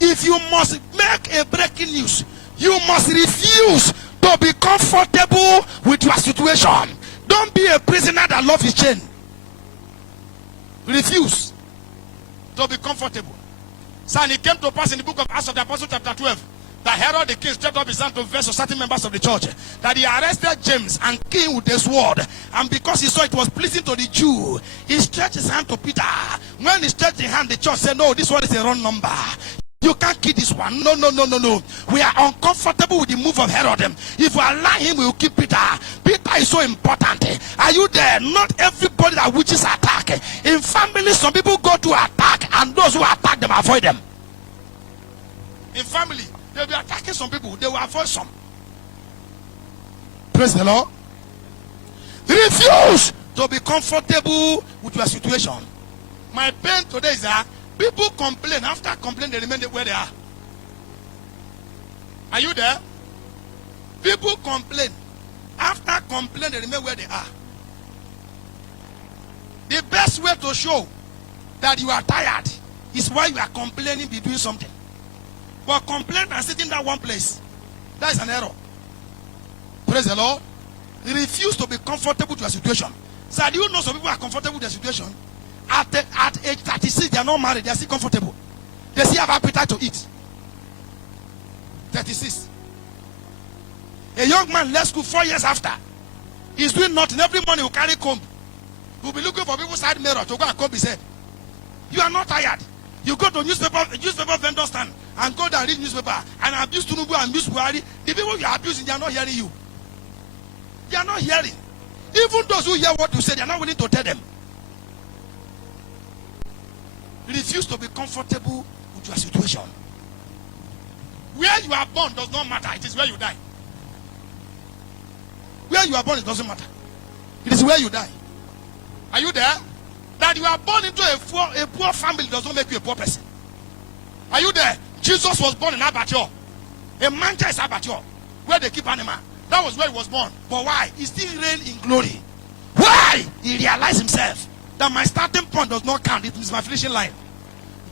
If you must make a breaking news, you must refuse to be comfortable with your situation. Don't be a prisoner that loves his chain. Refuse to be comfortable. So it came to pass in the book of Acts of the Apostles chapter 12 that Herod the king stretched up his hand to verse of certain members of the church, that he arrested James and killed with a sword. And because he saw it was pleasing to the Jew, he stretched his hand to Peter. When he stretched his hand, the church said, no, this one is a wrong number. You can't kill this one. No. We are uncomfortable with the move of Herod. If we allow him, we will keep Peter. Peter is so important. Are you there? Not everybody that witches attack. In families, some people go to attack, and those who attack them avoid them. In family, they'll be attacking some people, they will avoid some. Praise the Lord. Refuse to be comfortable with your situation. My pain today is that people complain. After complain, they remain where they are. Are you there? People complain. After complain, they remain where they are. The best way to show that you are tired is while you are complaining, be doing something. But complain and sitting in that one place, that is an error. Praise the Lord. Refuse to be comfortable with your situation. So do you know some people are comfortable with their situation? at age 36, they are not married. They are still comfortable. They still have appetite to eat. 36. A young man left school 4 years after. He's doing nothing. Every morning he'll carry comb. He'll be looking for people's side mirror to go and comb his head. You are not tired. You go to newspaper vendor stand and go there and read newspaper and abuse Tinubu and abuse Buhari. The people you are abusing, they are not hearing you. They are not hearing. Even those who hear what you say, they are not willing to tell them. Refuse to be comfortable with your situation. Where you are born does not matter. It is where you die. Where you are born, it doesn't matter. It is where you die. Are you there? That you are born into a poor family does not make you a poor person. Are you there? Jesus was born in Abattoir. A manger is Abattoir, where they keep animal. That was where he was born. But why? He still reigned in glory. Why? He realized himself that my starting point does not count. It is my finishing line.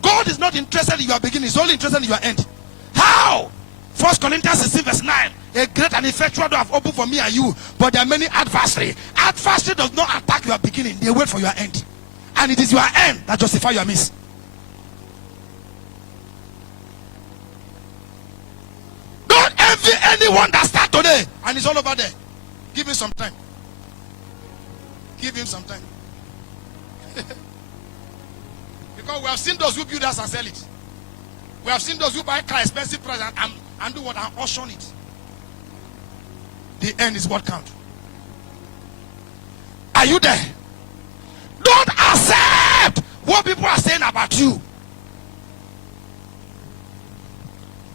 God is not interested in your beginning. He's only interested in your end. How? 1 Corinthians 16 verse 9. A great and effectual door have opened for me and you, but there are many adversaries. Adversary does not attack your beginning. They wait for your end. And it is your end that justifies your miss. Don't envy anyone that starts today and it's all over there. Give him some time. Give him some time. Because we have seen those who build us and sell it. We have seen those who buy car expensive price and do what? And auction it. The end is what counts. Are you there? Don't accept what people are saying about you.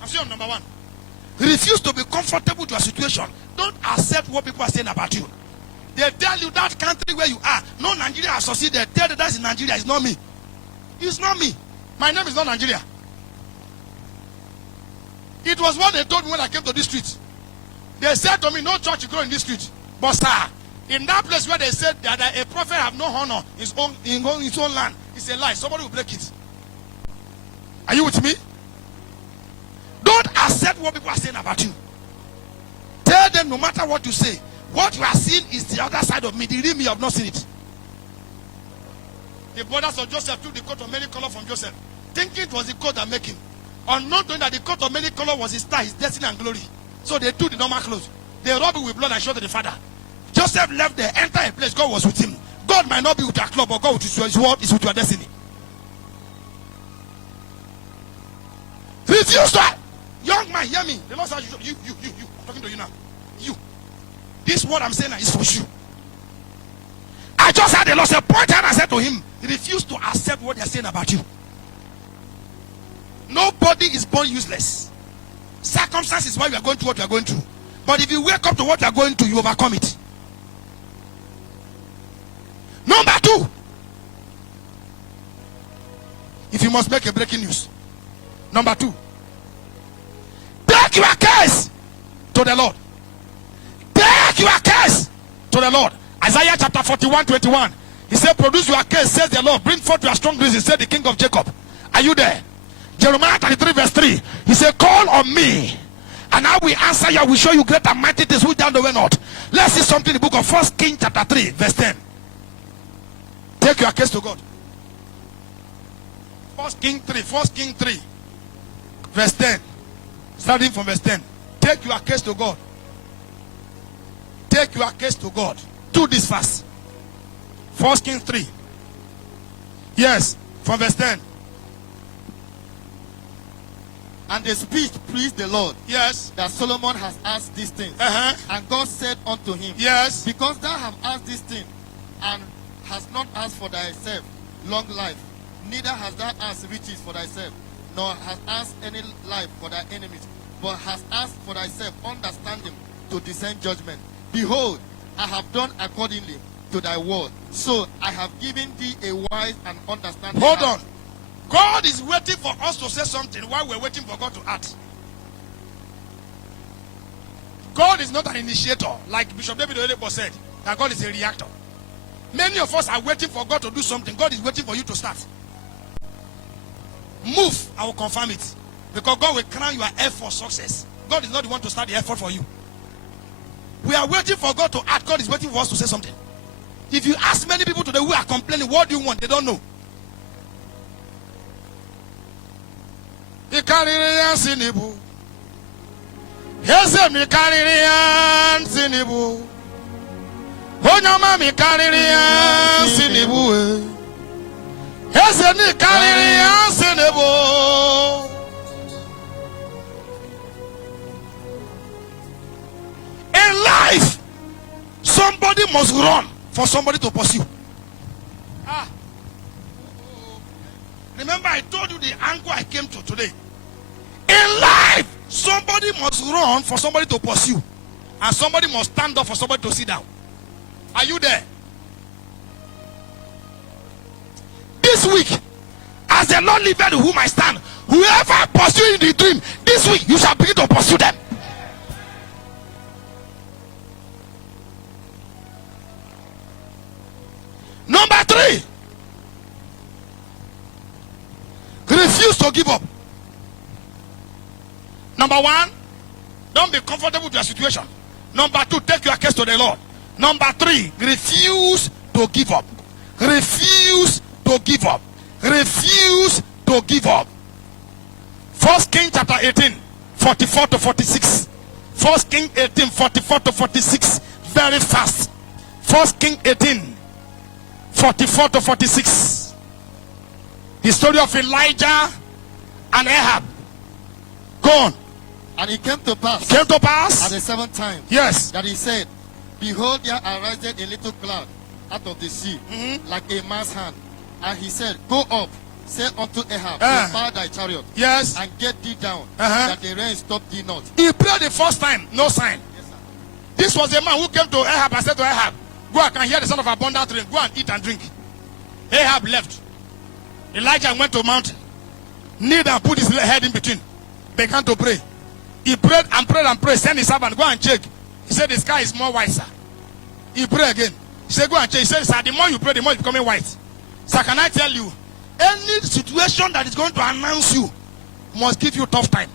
I'm saying number one. Refuse to be comfortable with your situation. Don't accept what people are saying about you. They tell you that country where you are, no, Nigeria has succeeded. Tell you that's in Nigeria. It's not me. It's not me. My name is not Nigeria. It was what they told me when I came to this street. They said to me, no church will grow in this street. But sir, in that place where they said that a prophet have no honor in his own land, it's a lie. Somebody will break it. Are you with me? Don't accept what people are saying about you. Tell them no matter what you say, what you are seeing is the other side of me. The real me, you have not seen it. The brothers of Joseph took the coat of many colors from Joseph, thinking it was the coat that made him. Unknown to him that the coat of many colors was his star, his destiny and glory. So they took the normal clothes. They rubbed it with blood and showed to the father. Joseph left there, entered a place. God was with him. God might not be with your club, but God is with your destiny. Refuse to. Young man, hear me. The Lord said, you. I'm talking to you now. You. This word I'm saying is for you. I just had the Lord say, point out and said to him, refuse to accept what they're saying about you. Nobody is born useless. Circumstance is why you are going through what you are going through. But if you wake up to what you are going to, you overcome it. Number two, if you must make a breaking news. Number two, take your case to the Lord. Take your case to the Lord. Isaiah chapter 41:21. He said, produce your case, says the Lord. Bring forth your strong reason, said the King of Jacob. Are you there? Jeremiah 33 verse 3. He said, call on me, and I will answer you. I will show you great and mighty things which thou knowest not. Let's see something in the book of 1 Kings chapter 3 verse 10. Take your case to God. 1 Kings 3 verse 10. Starting from verse 10. Take your case to God. Take your case to God. Do this fast. 1 Kings 3. Yes, from verse 10. And the speech pleased the Lord. Yes. That Solomon has asked these things. And God said unto him, yes. Because thou hast asked this thing, and hast not asked for thyself long life, neither hast thou asked riches for thyself, nor hast asked any life for thy enemies, but hast asked for thyself understanding to discern judgment. Behold, I have done accordingly to thy word. So I have given thee a wise and understanding heart. Hold on. God is waiting for us to say something while we're waiting for God to act. God is not an initiator, like Bishop David Oyedepo said, that God is a reactor. Many of us are waiting for God to do something. God is waiting for you to start. Move, I will confirm it. Because God will crown your effort success. God is not the one to start the effort for you. We are waiting for God to act. God is waiting for us to say something. If you ask many people today who are complaining, what do you want? They don't know. karịrị sinibu. Eze mi karịrị sinibu. Onye ọma mi karịrị sinibu. Eze mi karịrị sinibu. In life, somebody must run for somebody to pursue. Remember, I told you the angle I came to today. In life, somebody must run for somebody to pursue, and somebody must stand up for somebody to sit down. Are you there? This week, as the Lord liveth whom I stand, whoever pursue in the dream, this week you shall begin to pursue them. Number 3, refuse to give up. Number 1, don't be comfortable with your situation. Number 2, take your case to the Lord. Number 3, refuse to give up. Refuse to give up. Refuse to give up. 1 Kings chapter 18, 44 to 46. 1 Kings 18, 44 to 46. Very fast. 1 Kings 18, 44 to 46. The story of Elijah and Ahab. Go on. And it came to pass. Came to pass at the 7th time. Yes. That he said, behold, there ariseth a little cloud out of the sea, like a man's hand. And he said, go up, say unto Ahab, prepare thy chariot. Yes. And get thee down, that the rain stop thee not. He prayed the first time, no sign. Yes, sir. This was a man who came to Ahab and said to Ahab, go, I can hear the sound of abundant rain. Go and eat and drink. Ahab left. Elijah went to a mountain, kneeled and put his head in between, began to pray. He prayed and prayed and prayed. Send his servant, go and check. He said, the sky is more white, sir. He prayed again. He said, go and check. He said, sir, the more you pray, the more it's becoming white. Sir, can I tell you, any situation that is going to announce you must give you tough time.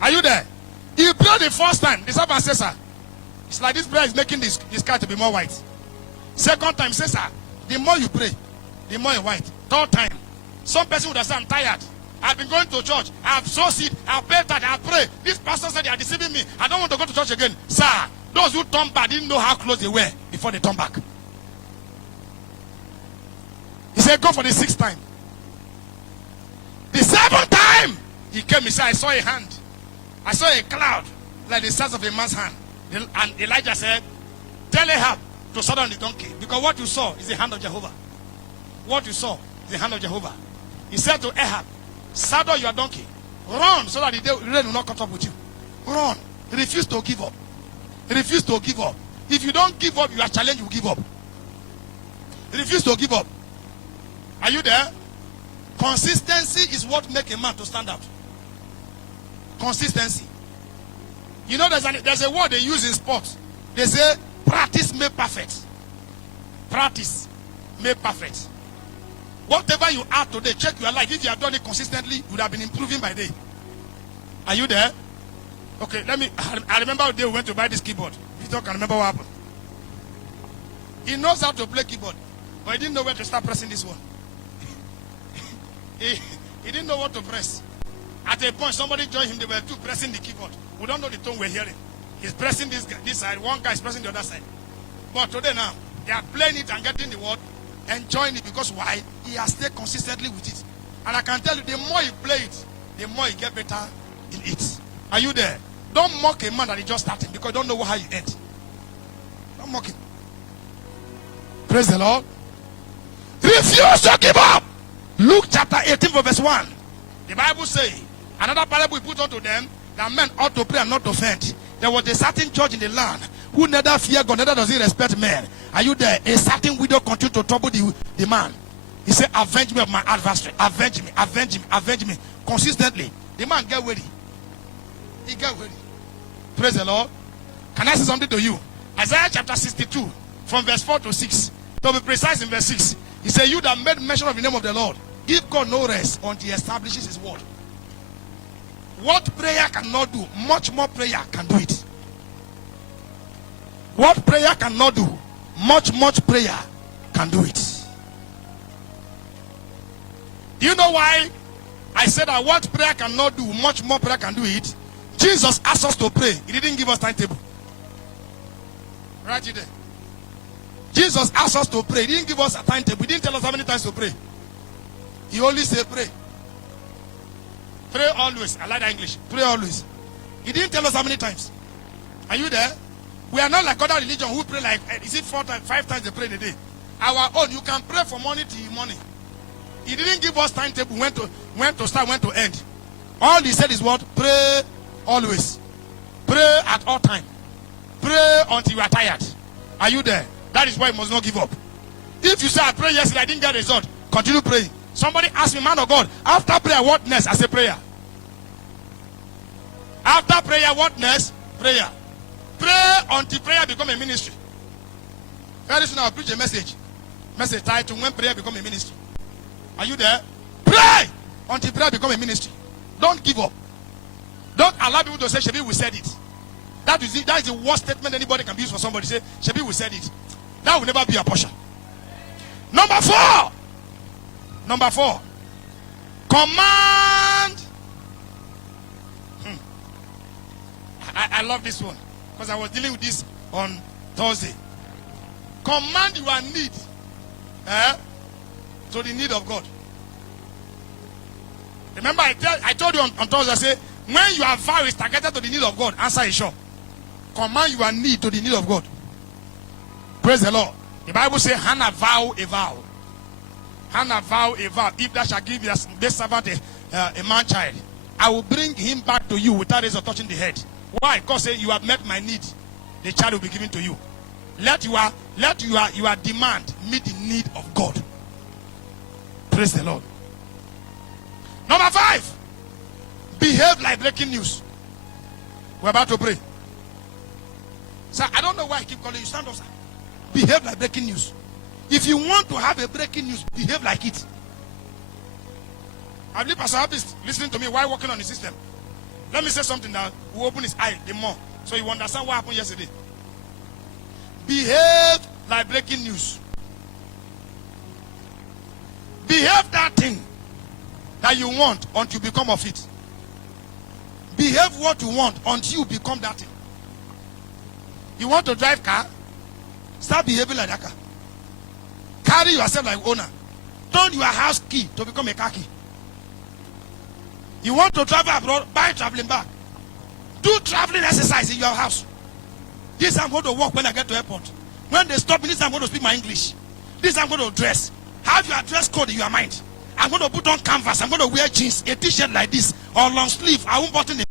Are you there? He prayed the first time. The servant says, sir, it's like this prayer is making this sky to be more white. Second time, says, sir, the more you pray, the more it's white. Third time, some person would have said, I'm tired. I've been going to church. I've sowed seed. I've paid that. I've prayed. This pastor said they are deceiving me. I don't want to go to church again. Sir, those who turned back didn't know how close they were before they turned back. He said, go for the 6th time. The 7th time, he came. He said, I saw a hand. I saw a cloud like the size of a man's hand. And Elijah said, tell Ahab to saddle on the donkey. Because what you saw is the hand of Jehovah. What you saw is the hand of Jehovah. He said to Ahab, saddle your donkey. Run so that the rain will not catch up with you. Run. Refuse to give up. Refuse to give up. If you don't give up, you are challenged, you give up. Refuse to give up. Are you there? Consistency is what makes a man to stand out. Consistency. You know, there's a word they use in sports. They say, practice made perfect. Practice made perfect. Whatever you are today, check your life. If you have done it consistently, you would have been improving by day. Are you there? Okay, I remember the day we went to buy this keyboard. If you can remember what happened. He knows how to play keyboard, but he didn't know where to start pressing this one. He didn't know what to press. At a point, somebody joined him. They were two pressing the keyboard. We don't know the tone we're hearing. He's pressing this side. One guy is pressing the other side. But today now, they are playing it and getting the word, enjoying it. Because why? He has stayed consistently with it. And I can tell you, the more you play it, the more you get better in it. Are you there? Don't mock a man that is just starting because you don't know how you end. Don't mock him. Praise the Lord. Refuse to give up. Luke chapter 18 verse 1. The Bible says, another parable we put unto them, that men ought to pray and not to faint. There was a certain church in the land who neither fear God, neither does he respect men. Are you there? A certain widow continued to trouble the man. He said, avenge me of my adversary. Avenge me, avenge me, avenge me. Consistently. The man get weary. He get weary. Praise the Lord. Can I say something to you? Isaiah chapter 62, from verse 4 to 6. To be precise, in verse 6. He said, you that made mention of the name of the Lord, give God no rest until he establishes his word. What prayer cannot do, much more prayer can do it. What prayer cannot do, much prayer can do it. Do you know why I said that what prayer cannot do, much more prayer can do it? Jesus asked us to pray. He didn't give us timetable. Right there. Jesus asked us to pray. He didn't give us a timetable. He didn't tell us how many times to pray. He only said pray. Pray always. I like that English. Pray always. He didn't tell us how many times. Are you there? We are not like other religion who pray like, is it 4 times, 5 times they pray in a day? Our own, you can pray from morning till morning. He didn't give us timetable when to start, when to end. All he said is what? Pray always. Pray at all time. Pray until you are tired. Are you there? That is why you must not give up. If you say, I prayed yesterday, I didn't get a result, continue praying. Somebody asked me, man of God, after prayer, what next? I say prayer. After prayer, what next? Prayer. Pray until prayer become a ministry. Very soon I'll preach a message. Message titled, when prayer become a ministry. Are you there? Pray until prayer become a ministry. Don't give up. Don't allow people to say, Shebi, we said it. That is the worst statement anybody can use for somebody. Say, Shebi, we said it. That will never be a portion. Number 4. Number 4. Command. I love this one. Because I was dealing with this on Thursday. Command your need to the need of God. Remember, I told you on Thursday, I said, when your vow is targeted to the need of God, answer is sure. Command your need to the need of God. Praise the Lord. The Bible says, Hannah vow a vow. Hannah vow a vow. If thou shalt give this servant a man child, I will bring him back to you without his touching the head. Why? Because you have met my need. The child will be given to you. Let your demand meet the need of God. Praise the Lord. Number 5. Behave like breaking news. We're about to pray. Sir, I don't know why I keep calling you. Stand up, sir. Behave like breaking news. If you want to have a breaking news, behave like it. I believe Pastor Happy is listening to me while working on the system. Let me say something that will open his eye the more, so you understand what happened yesterday. Behave like breaking news. Behave that thing that you want until you become of it. Behave what you want until you become that thing. You want to drive car? Start behaving like that car. Carry yourself like owner. Turn your house key to become a car key. You want to travel abroad? Buy traveling bag. Do traveling exercise in your house. This I'm going to walk when I get to airport. When they stop me, this I'm going to speak my English. This I'm going to dress. Have your dress code in your mind. I'm going to put on canvas. I'm going to wear jeans, a t-shirt like this, or long sleeve. I won't button it.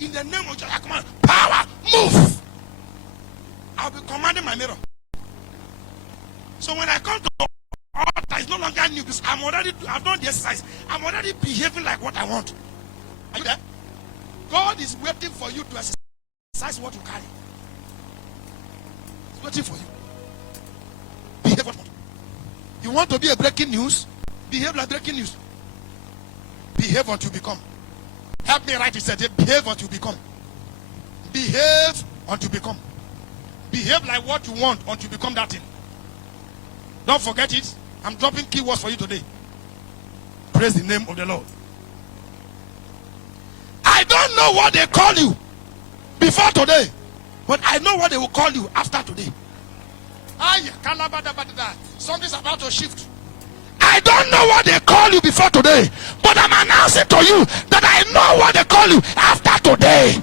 In the name of Jesus, I command power, move. I'll be commanding my mirror. So when I come to the altar, it's no longer new because I've done the exercise. I'm already behaving like what I want. Are you there? God is waiting for you to exercise what you carry. waiting for you. Behave what you want. You want to be a breaking news? Behave like breaking news. Behave what you become. Help me write it. Said, behave what you become. Behave until you become. Behave like what you want until you become that thing. Don't forget it. I'm dropping keywords for you today. Praise the name of the Lord. I don't know what they call you before today, but I know what they will call you after today. Something's about to shift. I don't know what they call you before today, but I'm announcing to you that I know what they call you after today.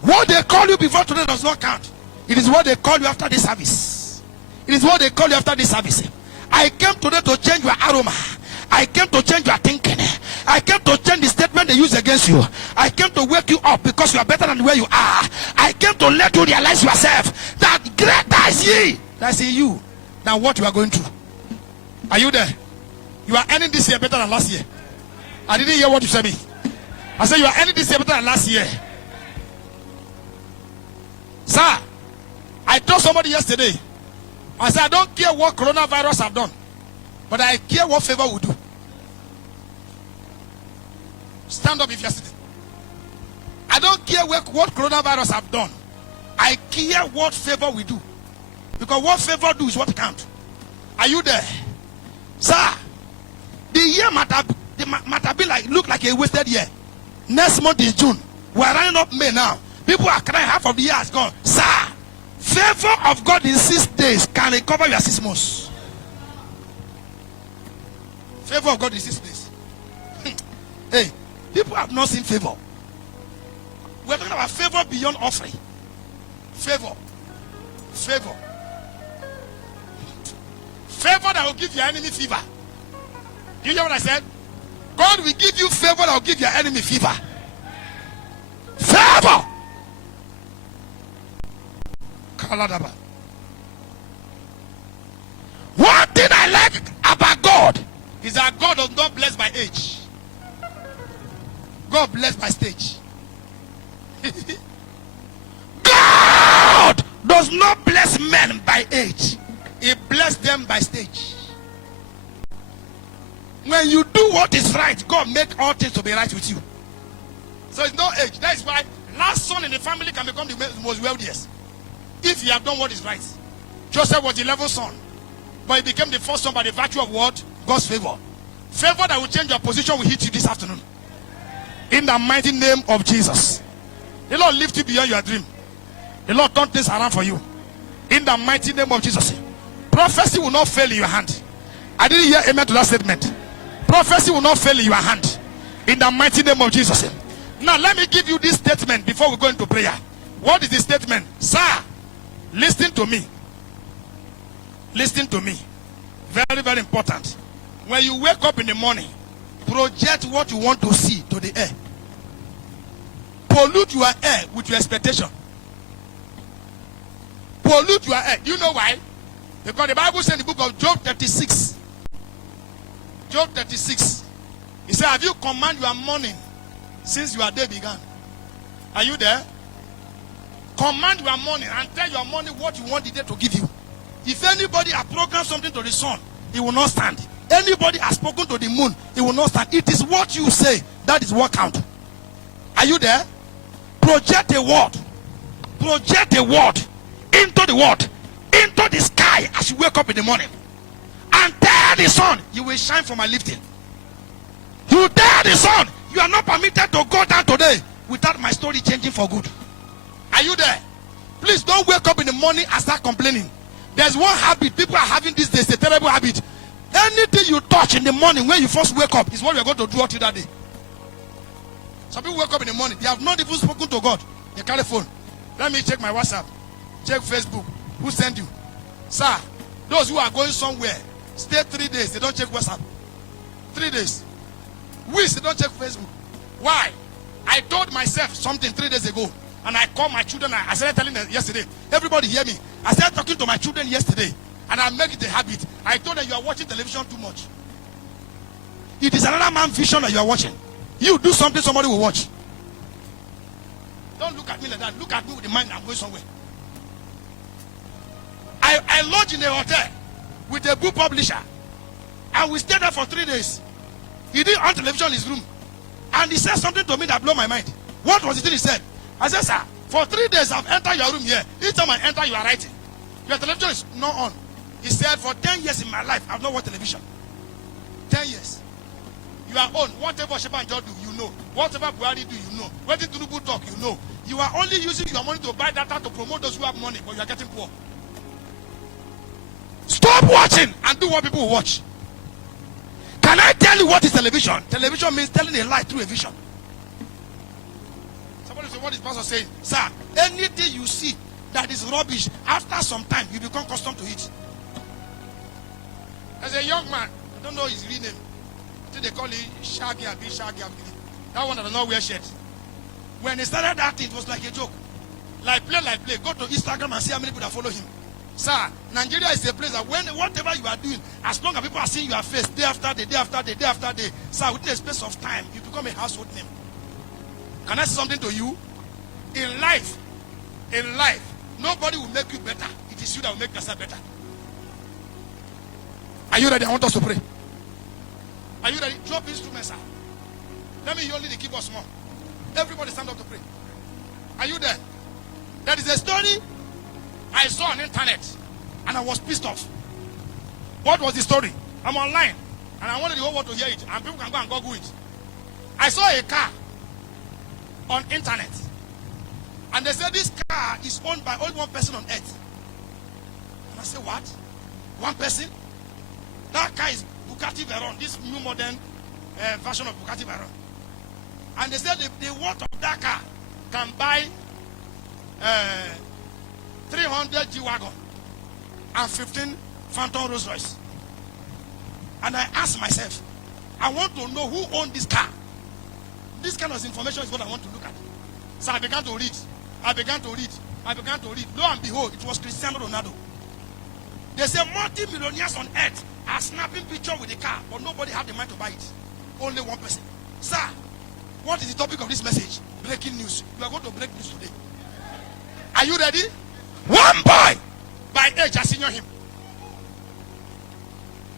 What they call you before today does not count. It is what they call you after this service. It is what they call you after this service. I came today to change your aroma. I came to change your thinking. I came to change the statement they use against you. I came to wake you up because you are better than where you are. I came to let you realize yourself that greater is ye that's in you than what you are going through. Are you there? You are earning this year better than last year. I didn't hear what you said me. I said you are earning this year better than last year. Sir, I told somebody yesterday, I said I don't care what coronavirus have done, but I care what favor will do. Stand up if you're sitting. I don't care what coronavirus have done. I care what favor we do. Because what favor do is what counts. Are you there? Sir, the year might be like, look like a wasted year. Next month is June. We are running up May now. People are crying, half of the year has gone. Sir, favor of God in 6 days can recover your 6 months. Favor of God in 6 days. Hey, people have not seen favor. We're talking about favor beyond offering. Favor. Favor. Favor that will give your enemy fever. Do you hear what I said? God will give you favor that will give your enemy fever. Favor. One thing I like about God is that God does not bless by age. God bless by stage. God does not bless men by age. He blessed them by stage. When you do what is right, God make all things to be right with you. So it's no age. That is why last son in the family can become the most wealthiest. If you have done what is right. Joseph was the 11th son, but he became the first son by the virtue of what? God's favor. Favor that will change your position will hit you this afternoon. In the mighty name of Jesus. The Lord lift you beyond your dream. The Lord turn things around for you. In the mighty name of Jesus. Prophecy will not fail in your hand. I didn't hear amen to that statement. Prophecy will not fail in your hand. In the mighty name of Jesus. Now let me give you this statement before we go into prayer. What is the statement? Sir, listen to me. Listen to me. Very, very important. When you wake up in the morning, project what you want to see to the air. Pollute your air with your expectation. Pollute your air. You know why? Because the Bible said in the book of Job 36. Job 36. He said, have you commanded your morning since your day began? Are you there? Command your morning and tell your morning what you want the day to give you. If anybody has programmed something to the sun, it will not stand. Anybody has spoken to the moon, it will not stand. It is what you say that is what counts. Are you there? Project a word. Project a word into the word, into the sky as you wake up in the morning. And tell the sun, you will shine for my lifting. You tell the sun, you are not permitted to go down today without my story changing for good. Are you there? Please don't wake up in the morning and start complaining. There's one habit people are having these days, a terrible habit. Anything you touch in the morning when you first wake up is what you're going to do until that day. Some people wake up in the morning, they have not even spoken to God. They carry phone. Let me check my WhatsApp. Check Facebook. Who sent you? Sir, those who are going somewhere, stay 3 days. They don't check WhatsApp. 3 days. Weeks, they don't check Facebook. Why? I told myself something 3 days ago. And I called my children. I started telling them yesterday. Everybody hear me. I started talking to my children yesterday. And I made it a habit. I told them you are watching television too much. It is another man's vision that you are watching. You do something, somebody will watch. Don't look at me like that. Look at me with the mind I'm going somewhere. I lodged in a hotel with a book publisher. And we stayed there for 3 days. He did on television in his room. And he said something to me that blew my mind. What was the thing he said? I said, sir, for 3 days I've entered your room here. Each time I enter, you are writing. Your television is not on. He said, for 10 years in my life, I've not watched television. 10 years. You are on. Whatever Sheban Joe do, you know. Whatever Buhari do, you know. When Tinubu talk, you know. You are only using your money to buy data to promote those who have money, but you are getting poor. Stop watching and do what people watch. Can I tell you what is television? Television means telling a lie through a vision. Somebody say, what is pastor saying? Sir, anything you see that is rubbish, after some time, you become accustomed to it. As a young man, I don't know his real name. I think they call it Shaggy Abi, Shaggy Abi. That one that does not wear shirt. When he started that thing, it was like a joke. Like play. Go to Instagram and see how many people that follow him. Sir, Nigeria is a place that when whatever you are doing, as long as people are seeing your face day after day, day after day, day after day, sir, within a space of time, you become a household name. Can I say something to you? In life, nobody will make you better. It is you that will make yourself better. Are you ready? I want us to pray. Are you ready? Drop instruments, sir. Let me hear only the keyboard small. Everybody stand up to pray. Are you there? There is a story I saw on the internet and I was pissed off. What was the story? I'm online and I wanted the whole world to hear it and people can go and Google it. I saw a car on internet and they said this car is owned by only one person on earth. And I said, what? One person? That car is Bugatti Veyron, this new modern version of Bugatti Veyron. And they said the worth of that car can buy 300 G-Wagon and 15 Phantom Rolls Royce. And I asked myself, I want to know who owned this car. This kind of information is what I want to look at. So I began to read. Lo and behold, it was Cristiano Ronaldo. They say multi-millionaires on earth are snapping pictures with the car, but nobody had the mind to buy it. Only one person. Sir, what is the topic of this message? Breaking news. You are going to break news today. Are you ready? One boy, by age, I senior him.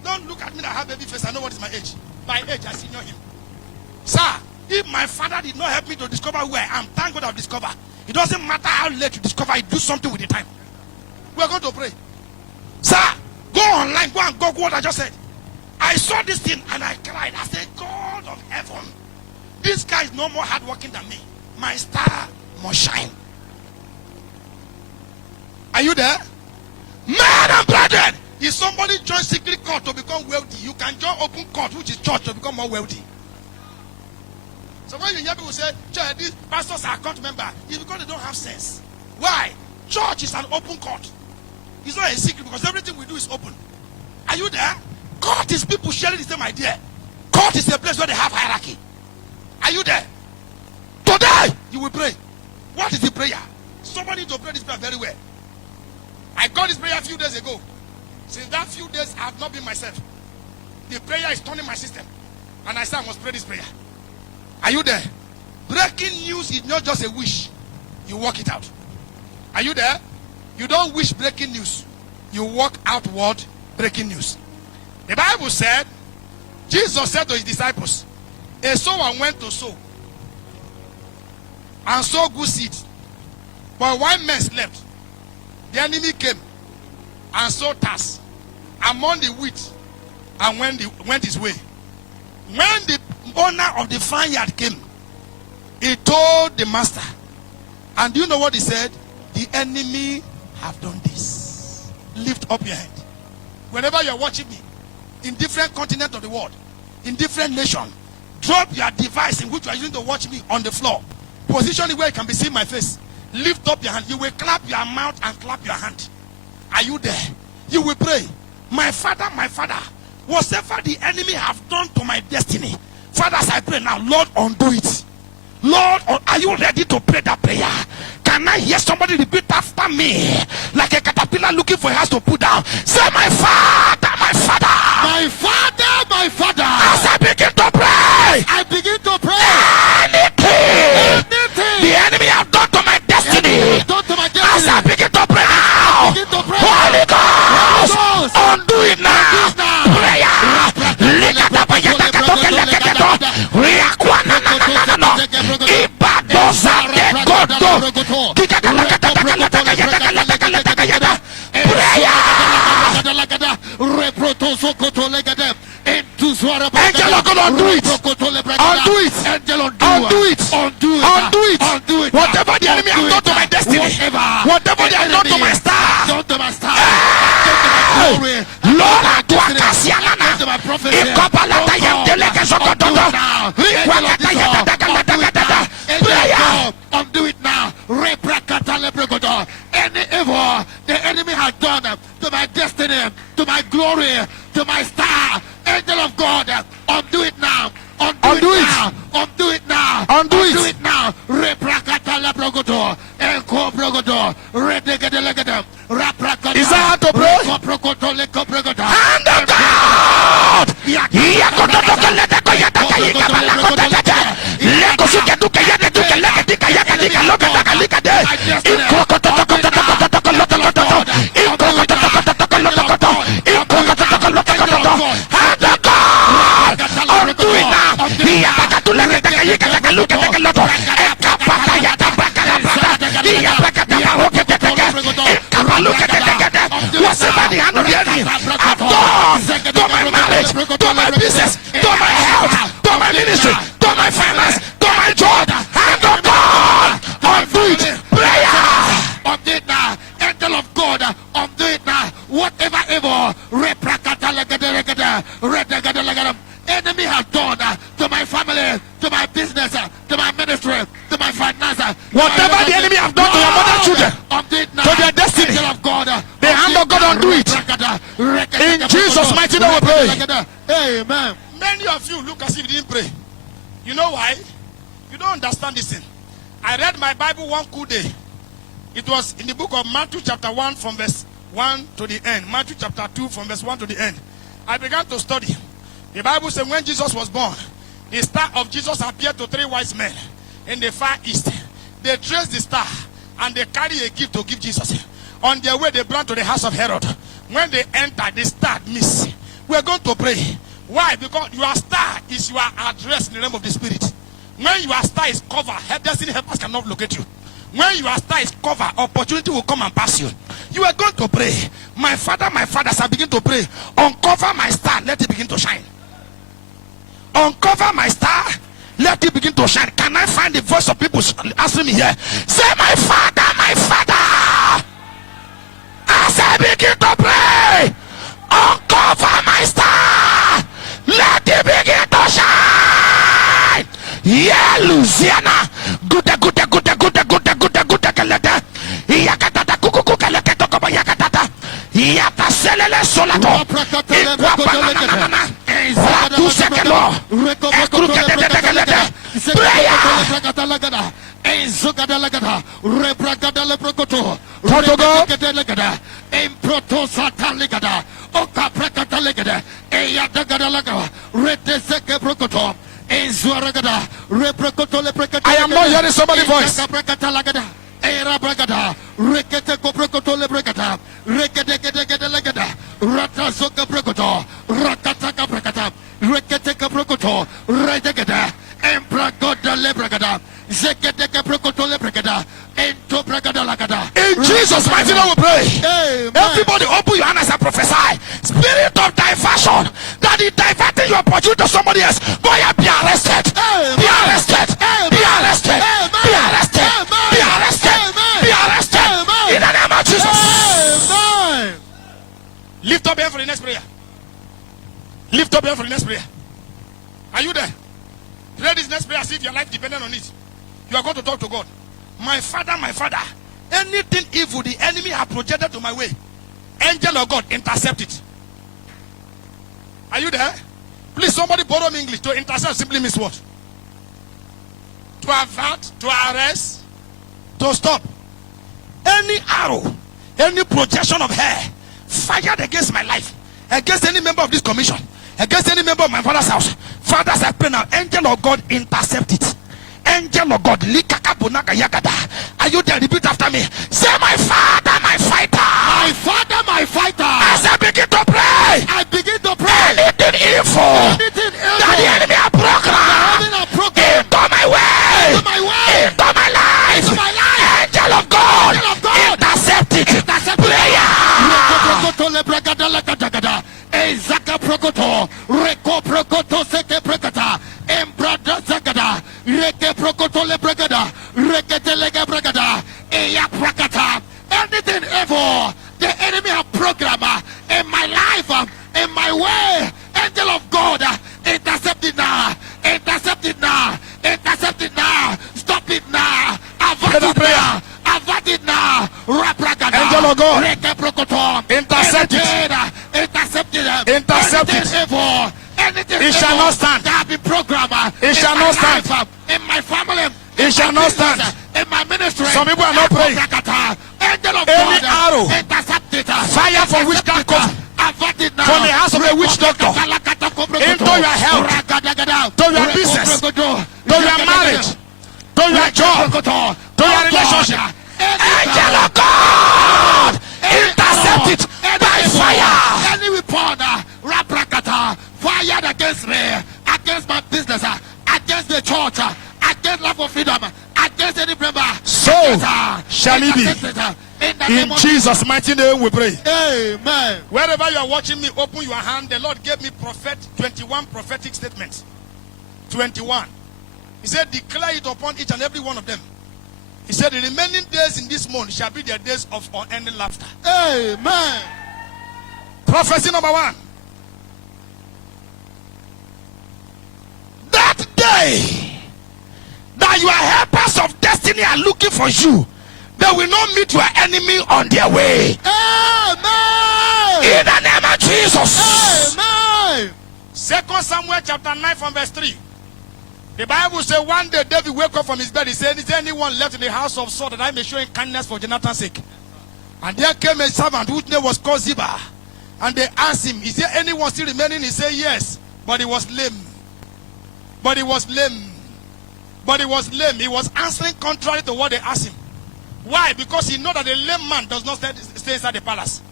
Don't look at me that I have baby face. I know what is my age. By age, I senior him. Sir, if my father did not help me to discover who I am, thank God I've discovered. It doesn't matter how late you discover it, do something with the time. We are going to pray. Sir, go online, go and Google what I just said. I saw this thing and I cried. I said, God of heaven, this guy is no more hardworking than me. My star must shine. Are you there? Man and brethren, if somebody joins secret court to become wealthy, you can join open court, which is church, to become more wealthy. So when you hear people say, church, these pastors are court members, it's because they don't have sense. Why? Church is an open court. It's not a secret because everything we do is open. Are you there? Court is people sharing the same idea. Court is a place where they have hierarchy. Are you there? Today, you will pray. What is the prayer? Somebody need to pray this prayer very well. I got this prayer a few days ago. Since that few days, I have not been myself. The prayer is turning my system. And I said I must pray this prayer. Are you there? Breaking news is not just a wish. You work it out. Are you there? You don't wish breaking news. You walk outward breaking news. The Bible said, Jesus said to his disciples, a sower went to sow and sow good seed. But while men slept, the enemy came and sowed tares among the wheat and went his way. When the owner of the vineyard came, he told the master, and do you know what he said? The enemy have done this. Lift up your hand. Whenever you are watching me, in different continents of the world, in different nations, drop your device in which you are using to watch me on the floor. Position it where you can be seeing my face. Lift up your hand. You will clap your mouth and clap your hand. Are you there? You will pray. My father, whatever the enemy have done to my destiny, Father, as I pray now, Lord, undo it. Lord, are you ready to pray that prayer? Can I hear somebody repeat after me? Like a caterpillar looking for a house to put down. Say, my father, my father. My father, my father. As I begin to pray, I begin to pray. anything the enemy have done Angel of God, undo it. Undo it. Undo it. Undo it. Whatever the enemy has done to my destiny, whatever they have done to my star, Lord, undo it now. Any evil the enemy has done to my destiny, to my glory, to my star, angel of God, undo it now. Undo it now. Undo it now. Undo it. Undo it now. Is that how to pray? Hand of God. Whatever the hand of the enemy I've done to my marriage, to my business, to my health, to my ministry, to my finance, to my job, hand of God, undo it. Prayer. Undo it now. Angel of God, undo it now. Whatever evil enemy has done to my family, to my business, to my ministry, to my finance, Whatever the enemy has done to your mother children, to their destiny, angel of God, the hand of God undo it. In Jesus' mighty name we pray. Amen. Many of you look as if you didn't pray. You know why? You don't understand this thing. I read my Bible one cool day. It was in the book of Matthew chapter 1 from verse 1 to the end. Matthew chapter 2 from verse 1 to the end. I began to study. The Bible says when Jesus was born, the star of Jesus appeared to 3 wise men in the far east. They traced the star and they carry a gift to give Jesus. On their way, they ran to the house of Herod. When they entered, the star missed. We are going to pray. Why? Because your star is your address in the realm of the spirit. When your star is covered, destiny helpers cannot locate you. When your star is covered, opportunity will come and pass you. You are going to pray. My father, as I begin to pray, uncover my star, let it begin to shine. Uncover my star, let it begin to shine. Can I find the voice of people answering me here? Say, my father, as I begin to pray, uncover my star, let it begin to shine. Yeah, Louisiana. Good. Yakatata kuku kalaketa koba yakatata. Yata selele solato. Tu sekelo. I am not hearing somebody's voice. Era bragada, rekete koprokoto le bragada, rekete legada, rata zoka brokoto, rakata kaprakata, rekete koprokoto, redegada, embragoda le bragada, zekete koprokoto le bragada, ento bragada lagada. In Jesus' mighty name we pray. Amen. Everybody open your hand as I prophesy. Spirit of diversion that is diverting your opportunity to somebody else. Boy, be arrested. Amen. Be arrested. Amen. Be arrested. Amen. Be arrested. Amen. Be arrested. Amen. Be arrested. Amen. In the name of Jesus. Amen. Lift up your hand for the next prayer. Lift up your hand for the next prayer. Are you there? Pray this next prayer as if your life depended on it. You are going to talk to God. My father, anything evil the enemy has projected to my way, angel of God, intercept it. Are you there? Please, somebody borrow me English. To intercept simply means what? To avert, to arrest, to stop. Any arrow, any projection of hair fired against my life, against any member of this commission, against any member of my father's house. Fathers, I pray now, angel of God, intercept it. Angel of God, are you there? Repeat after me. Say, my father, my fighter. My father, my fighter. As I begin to pray, anything evil that the enemy has programmed into my way, into my life, angel of God, intercept it. Prayer. prokoto, reko prokoto seke prekata, embrada zagada, reke prokoto le bregada, rekete lega bregada, eya prakata. Anything evil the enemy have programmed in my life, in my way, angel of God, intercept it now, intercept it now, intercept it now, stop it now, avert it now, avert it now, angel of God, intercept it, intercept it, intercept it, evil, anything it shall not stand, that be programmed, it shall not stand, in my family, it shall not stand, in my ministry. Some people are not praying. Angel of Any God, arrow, intercept fire from witchcraft cover, from the house of a witch doctor, into your health, to your business, to your marriage, to your job, to your relationship. Angel of God, intercept it by fire. Any weapon, fired against me, against my business, against the church, against life of freedom, against any member. So shall it be. In Jesus' mighty name we pray. Amen. Wherever you are watching me, open your hand. The Lord gave me 21 prophetic statements. 21. He said, declare it upon each and every one of them. He said, the remaining days in this month shall be their days of unending laughter. Amen. Prophecy number 1. That day that your helpers of destiny are looking for you, they will not meet your enemy on their way. Amen. In the name of Jesus. Amen. 2 Samuel chapter 9 from verse 3. The Bible says one day David woke up from his bed. He said, is there anyone left in the house of Saul that I may show him kindness for Jonathan's sake? And there came a servant whose name was called Ziba. And they asked him, is there anyone still remaining? He said, yes. But he was lame. But he was lame. But he was lame. He was answering contrary to what they asked him. Why? Because he know that a lame man does not stay inside the palace.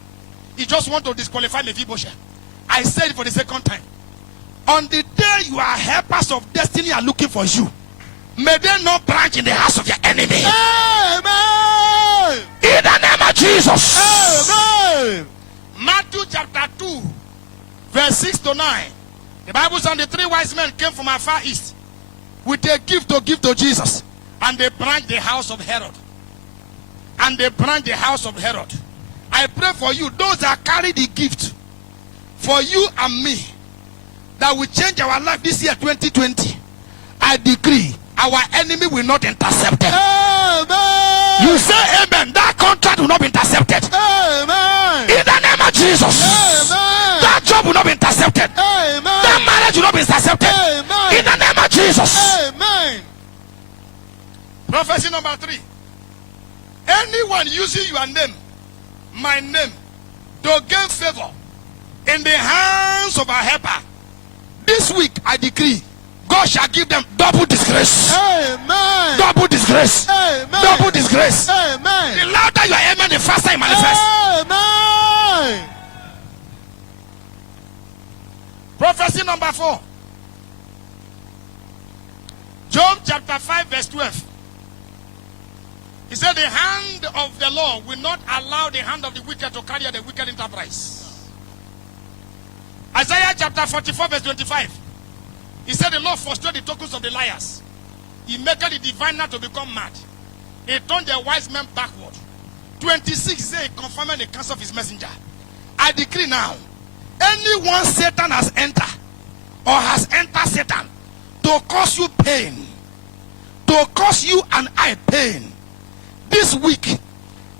He just want to disqualify Mephibosheth. I said it for the second time. On the day your helpers of destiny are looking for you, may they not branch in the house of your enemy. Amen. In the name of Jesus. Amen. Matthew chapter 2, verse 6 to 9. The Bible says the 3 wise men came from afar east with a gift to give to Jesus. And they branched the house of Herod. And they branched the house of Herod. I pray for you, those that carry the gift, for you and me, that will change our life this year 2020. I decree our enemy will not intercept them. Amen. You say amen. That contract will not be intercepted. Amen. In the name of Jesus. Amen. That job will not be intercepted. Amen. That marriage will not be intercepted. Amen. In the name of Jesus. Amen. Prophecy number 3. Anyone using your name, my name, to gain favor in the hands of a helper, this week I decree God shall give them double disgrace. Amen. Double disgrace. Amen. Double disgrace. Amen. The louder you are amen, the faster you manifest. Amen. Prophecy number 4. Job chapter 5 verse 12. He said the hand of the Lord will not allow the hand of the wicked to carry out the wicked enterprise. Isaiah chapter 44 verse 25. He said the Lord frustrated the tokens of the liars. He made the diviner to become mad. He turned the wise men backward. 26 says he confirmed the counsel of his messenger. I decree now, anyone Satan has entered or has entered Satan to cause you pain, to cause you and I pain, this week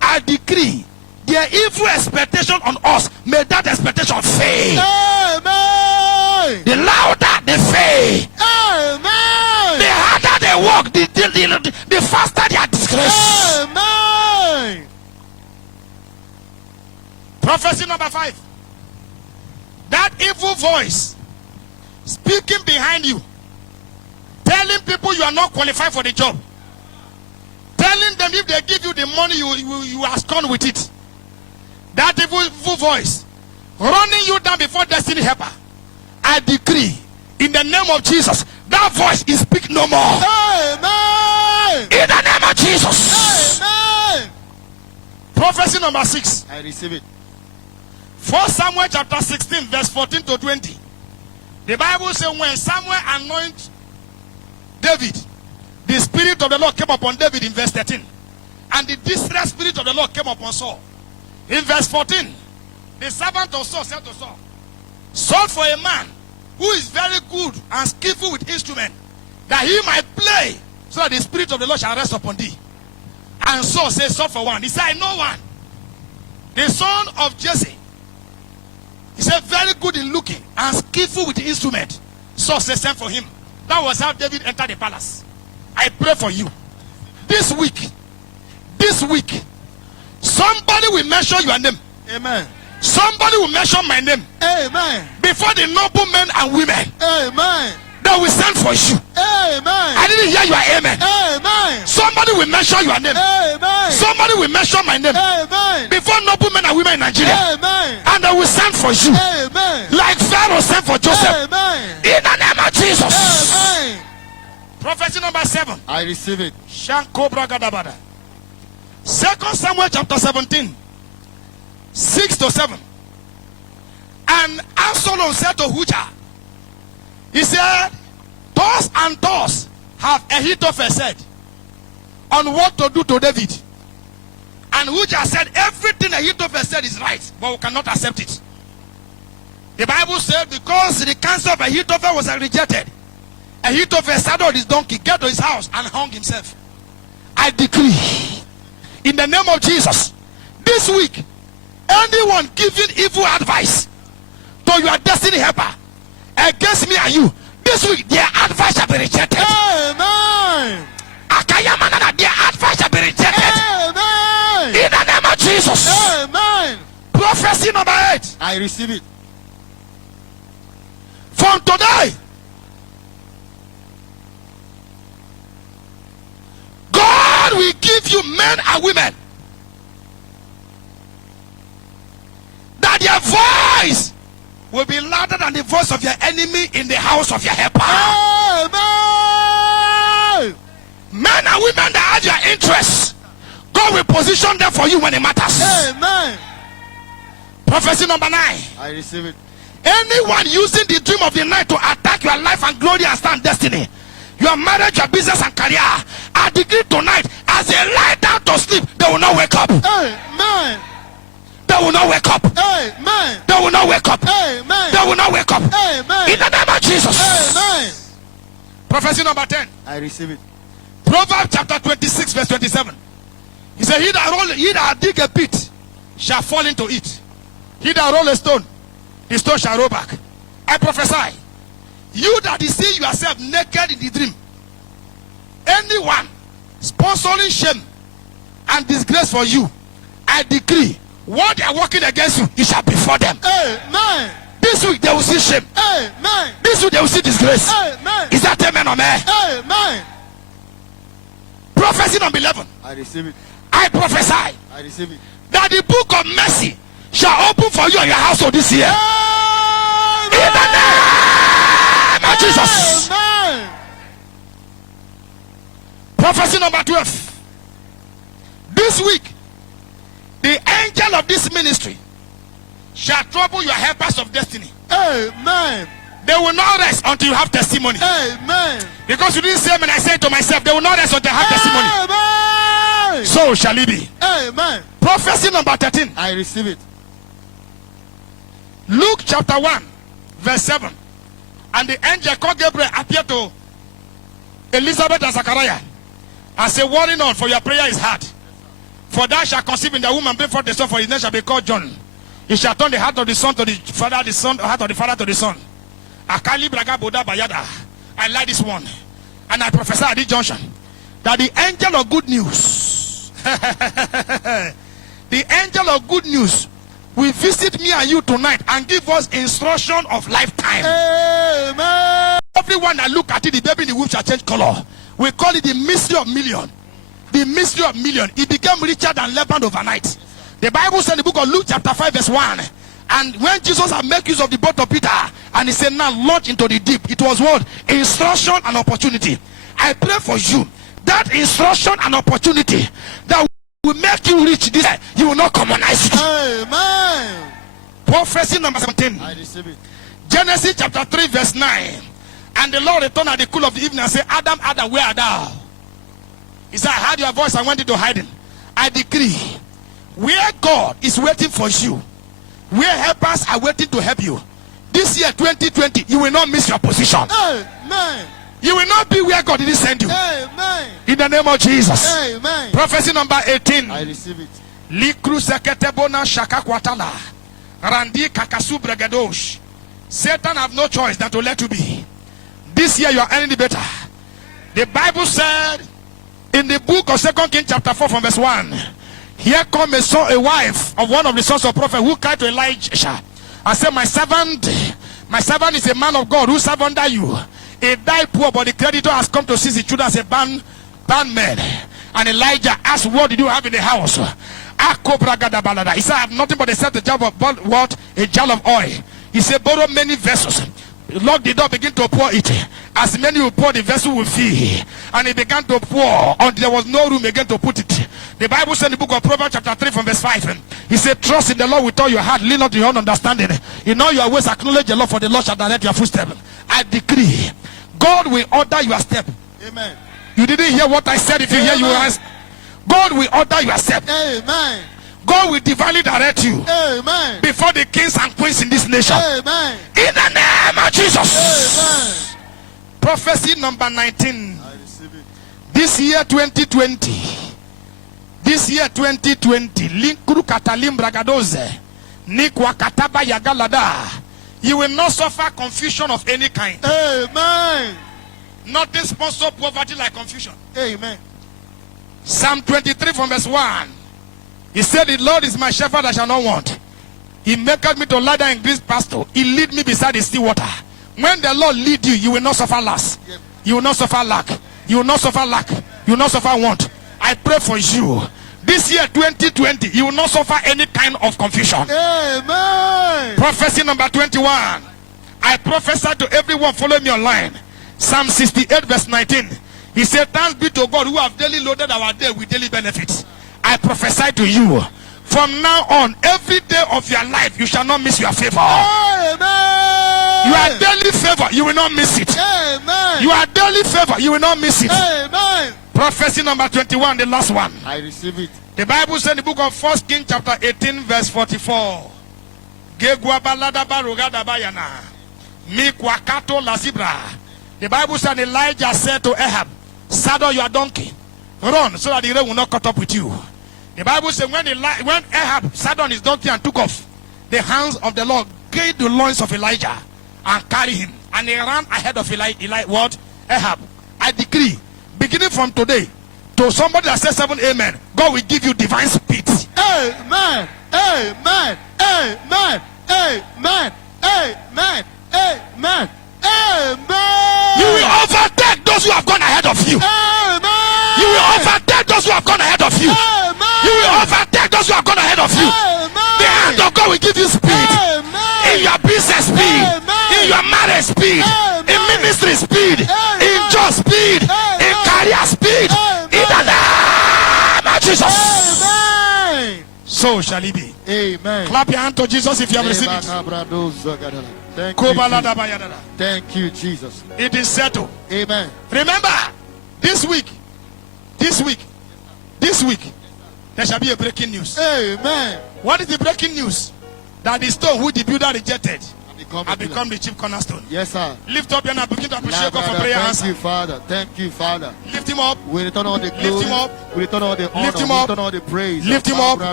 I decree their evil expectation on us, may that expectation fail. Amen. The louder they fail, Amen. the harder they work, the faster they are disgraced. Amen. Prophecy number 5. That evil voice speaking behind you, telling people you are not qualified for the job, telling them if they give you the money you are gone with it. That evil voice running you down before destiny helper. I decree in the name of Jesus, that voice is speak no more. Amen. In the name of Jesus. Amen. Prophecy number 6. I receive it. 1 Samuel chapter 16, verse 14 to 20. The Bible says when Samuel anointed David, the Spirit of the Lord came upon David in verse 13. And the distress spirit of the Lord came upon Saul. In verse 14, the servant of Saul said to Saul, sought for a man who is very good and skillful with instrument, that he might play, so that the Spirit of the Lord shall rest upon thee. And Saul said, sought for one. He said, I know one. The son of Jesse. He said, very good in looking and skillful with the instrument. Saul said, send for him. That was how David entered the palace. I pray for you. This week, somebody will mention your name. Amen. Somebody will mention my name. Amen. Before the noble men and women. Amen. They will send for you. Amen. I didn't hear your amen. Amen. Somebody will mention your name. Amen. Somebody will mention my name. Amen. Before noble men and women in Nigeria. Amen. And they will send for you. Amen. Like Pharaoh sent for Joseph. Amen. In the name of Jesus. Amen. Prophecy number 7. I receive it. Shanko Bragadabada. 2 Samuel chapter 17, 6 to 7. And Absalom said to Hushai, he said, thus and thus have Ahithophel said on what to do to David. And Hushai said, everything Ahithophel said is right, but we cannot accept it. The Bible said, because the counsel of Ahithophel was rejected, Ahithophel saddled his donkey, get to his house, and hung himself. I decree, in the name of Jesus, this week, anyone giving evil advice to your destiny helper against me and you, this week their advice shall be rejected. Amen. Their advice shall be rejected. Amen. In the name of Jesus. Amen. Prophecy number 8. I receive it. From today, God will give you men and women that their voice will be louder than the voice of your enemy in the house of your helper. Amen. Men and women that have your interests, God will position them for you when it matters. Amen. Prophecy number 9. I receive it. Anyone using the dream of the night to attack your life and glory and stand destiny, your marriage, your business and career, I decree tonight, as they lie down to sleep, they will not wake up. Amen. They will not wake up. Amen. They will not wake up. Amen. They will not wake up. Amen. In the name of Jesus. Amen. Prophecy number 10. I receive it. Proverbs chapter 26 verse 27. He said, he that dig a pit shall fall into it. He that roll a stone, the stone shall roll back. I prophesy, you that see yourself naked in the dream, anyone sponsoring shame and disgrace for you, I decree, what they are working against you, it shall be for them. Amen. This week they will see shame. Amen. This week they will see disgrace. Amen. Is that amen or man? Amen. Prophecy number 11. I receive it. I prophesy I receive it. that the book of mercy shall open for you and your household this year. Amen. In the name of Jesus. Amen. Prophecy number 12. This week, the angel of this ministry shall trouble your helpers of destiny. Amen. They will not rest until you have testimony. Amen. Because you didn't say amen, I said to myself, they will not rest until I have testimony. Amen. So shall it be. Amen. Prophecy number 13. I receive it. Luke chapter 1, verse 7. And the angel called Gabriel appeared to Elizabeth and Zachariah and said, worry not, for your prayer is hard. For thou shalt conceive in the womb and bring forth the son, for his name shall be called John. He shall turn the heart of the son to the father, the son, the heart of the father to the son. Akali Braga Boda Bayada. I like this one. And I prophesy at this junction that the angel of good news, the angel of good news will visit me and you tonight and give us instruction of lifetime. Amen. Everyone that look at it, the baby in the womb shall change color. We call it the mystery of million. The mystery of million. It became richer than Lebanon overnight. The Bible said in the book of Luke chapter 5 verse 1. And when Jesus had made use of the boat of Peter, and he said, now launch into the deep. It was what? Instruction and opportunity. I pray for you, that instruction and opportunity that will make you reach this, you will not commonize it. Amen. Prophecy number 17. I receive it. Genesis chapter 3 verse 9. And the Lord returned at the cool of the evening and said, Adam, Adam, where art thou? He said, I heard your voice and went into hiding. I decree, where God is waiting for you, where helpers are waiting to help you, this year 2020, you will not miss your position. Amen. You will not be where God didn't send you. Amen. In the name of Jesus. Amen. Prophecy number 18. I receive it. Likru seketebona shaka kwatala. Randi kakasu bregadosh. Satan have no choice than to let you be. This year you are earning better. The Bible said in the book of 2 Kings chapter 4 from verse 1. Here come a wife of one of the sons of prophet who cried to Elijah and said, my servant is a man of God who serve under you. He died poor, but the creditor has come to seize his children as a bondman. And Elijah asked, what did you have in the house? He said, I have nothing but a set of jar of what? A jar of oil. He said, borrow many vessels. Lock the door, begin to pour it. As many will pour, the vessel will fill. And he began to pour until there was no room again to put it. The Bible said in the book of Proverbs chapter 3 from verse 5. He said, trust in the Lord with all your heart, lean not to your own understanding. In all your ways acknowledge the Lord, for the Lord shall direct your footsteps. I decree, God will order your step. Amen. You didn't hear what I said. If you hear, you will ask. God will order your step. Amen. God will divinely direct you. Amen. Before the kings and queens in this nation. Amen. In the name of Jesus. Amen. Prophecy number 19. I receive it. This year 2020. This year 2020. Linkuru katalim bragadoze. Nikwa kataba yagalada. You will not suffer confusion of any kind. Amen. Nothing sponsor poverty like confusion. Amen. Psalm 23 from verse 1. He said, the Lord is my shepherd, I shall not want. He maketh me to lie down in green pasture. He lead me beside the still water. When the Lord lead you, you will not suffer loss. Yep. You will not suffer lack. You will not suffer lack. You will not suffer want. I pray for you. This year 2020, you will not suffer any kind of confusion. Amen. Prophecy number 21. I prophesy to everyone following me online. Psalm 68 verse 19. He said, thanks be to God who have daily loaded our day with daily benefits. I prophesy to you, from now on, every day of your life, you shall not miss your favor. Amen. You are daily favor, you will not miss it. Amen. You are daily favor, you will not miss it. Amen. Prophecy number 21, the last one. I receive it. The Bible said in the book of 1 Kings chapter 18 verse 44. The Bible said Elijah said to Ahab, saddle your donkey, run so that the rain will not cut up with you. The Bible said when Ahab sat on his donkey and took off, the hands of the Lord gave the loins of Elijah and carried him. And he ran ahead of Ahab. I decree, beginning from today, to somebody that says 7 amen, God will give you divine speed. Amen. Amen. Amen. Amen. Amen. Amen. Amen. You will overtake those who have gone ahead of you. Amen. You will overtake those who have gone ahead of you. Amen. You will overtake those who have gone ahead of you. Amen. The hand of God will give you speed. Amen. In your business speed. Amen. In your marriage speed. Amen. In ministry speed. Amen. In job speed. Amen. In career speed. Amen. In the name of Jesus. Amen. So shall it be. Amen. Clap your hand to Jesus if you have received it. Thank you, Jesus. Thank you, Jesus. It is settled. Amen. Remember, this week, there shall be a breaking news. Amen. What is the breaking news? That the stone who the builder rejected I become the chief cornerstone. Yes, sir. Lift up your hand and begin to appreciate God for prayer answer. Thank you, Father. Thank you, Father. Lift him up. We return all the glory. Lift him up. We return all the honor. Lift him We up. return all the praise. Lift him up. Give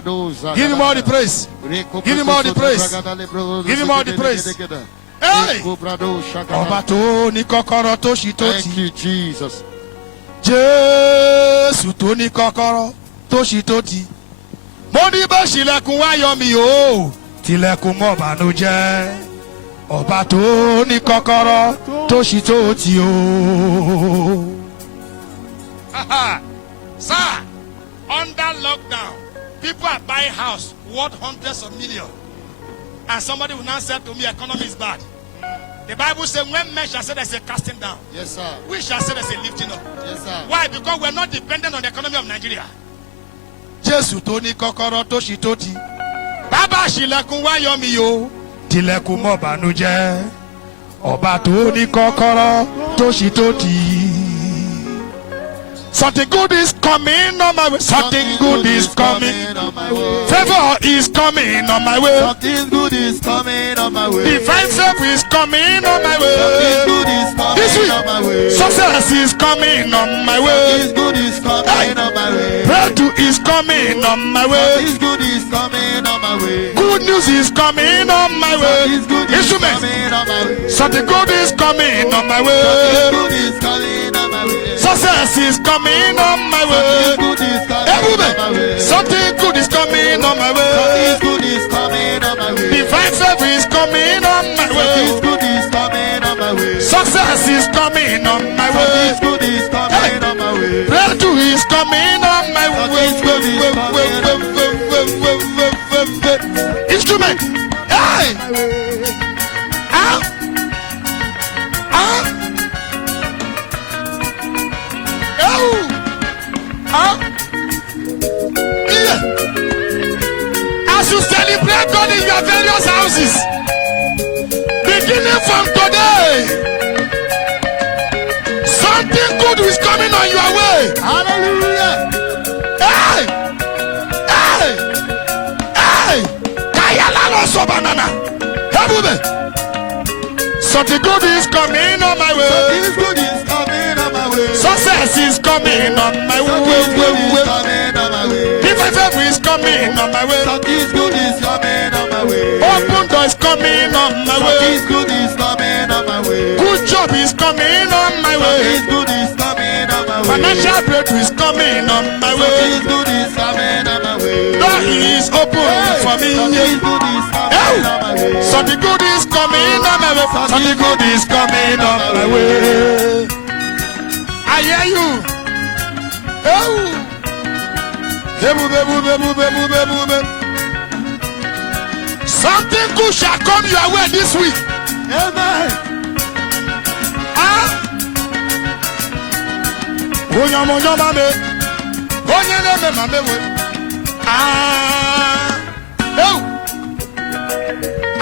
him all the praise. Give him all the praise. Give him all the praise. Hey! Ọba tó ní kọ́kọ́rọ́ tó ṣí tó Thank tì. you, Jesus. Jésù tó ní kọ́kọ́rọ́ tó ṣí tó tì. Mo ní bá ṣílẹ̀kùn wáyọ̀ mi o, tilẹ̀kùn mọ́ bànújẹ́. Ọba tó ní kọ́kọ́rọ́ tó ṣí tó tì o. Sir, under lockdown, people are buying house worth hundreds of millions. And somebody will now say to me, economy is bad. The Bible says when men shall say there's a casting down, Yes, sir. we shall say there's a lifting up. Yes, sir. Why? Because we're not dependent on the economy of Nigeria. Jésù tó ní kọ́kọ́rọ́ tó ṣí tó tì. Bàbá ṣílẹ̀kùn wáyọ̀ mi o. Tilẹ̀kùn mọ́ bànújẹ́. Ọba tó ní kọ́kọ́rọ́ tó ṣí tó tì í. Something good is coming on my way. Something good is coming. Favor is coming on my way. Something good is coming on my way. Divine favor is coming on my way. Something good is This coming week, on my way. success is coming on my way. Something good is coming on my way. Breakthrough is coming on my way. Something good is coming on my way. Good news is coming on my way. Something good is Instrument. coming on my way. Something good is coming on my Something way. good is coming on my way. Success is coming on my way. Something good is coming on my way. Something good is coming on my way. Something good is coming on my way. Divine favor is coming on my Something way. good is coming on my way. Success is coming on my way. Something good is coming on my way. Breakthrough is coming on my way. Instrument. Hey. Ah. Ah. Oh. Ah. Yeah. As you celebrate God in your various houses, beginning from today, something good is coming on your way. Hallelujah. Hey! Hey! Hey! Kayala no so banana. Hebube. Something good is coming on my way. Something good is coming on my way. Success is coming on my way. Something good is coming on my way. Divine favor is coming on my way. Something good is coming on my way. Open door is coming on my way. Something good is coming on my way. Good job is coming on my way. Something good is coming on my way. Financial breakthrough is coming on my way. Something good is coming on my way. Door is open for me. Something good is coming on my way. Something good is coming on my way. Something good is coming on my way. I hear you. Oh. Something good shall come your way this week. Amen. Ah. Onyama mame. Onyene mame we. Ah. Oh.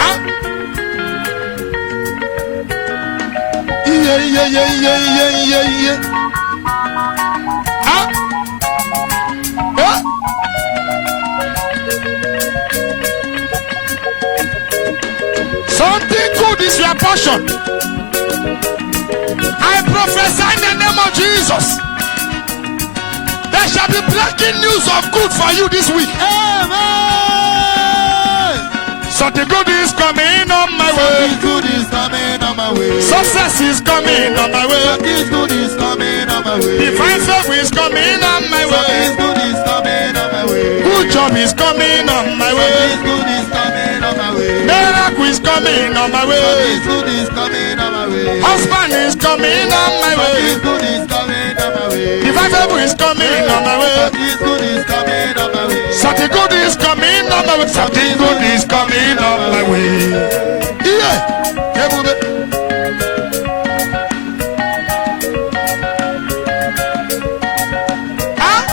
Ah. Yeah. Ah. Yeah. Something good is your portion. I prophesy in the name of Jesus. There shall be breaking news of good for you this week. Amen. Something good is coming on my way. Something good is coming on my way. Success is coming on my way. Something good is coming on my way. Divine favor is coming on my way. Something good is coming on my way. Good job is coming on my way. Something good is coming on my way. Miracle is coming on my way. Something good is coming on my way. Husband is coming on my way. Something good is coming on my way. Divine favor is coming on my way. Something good is coming on my way. Something good is coming on my way. Something good is coming on my way. Yeah. Ah.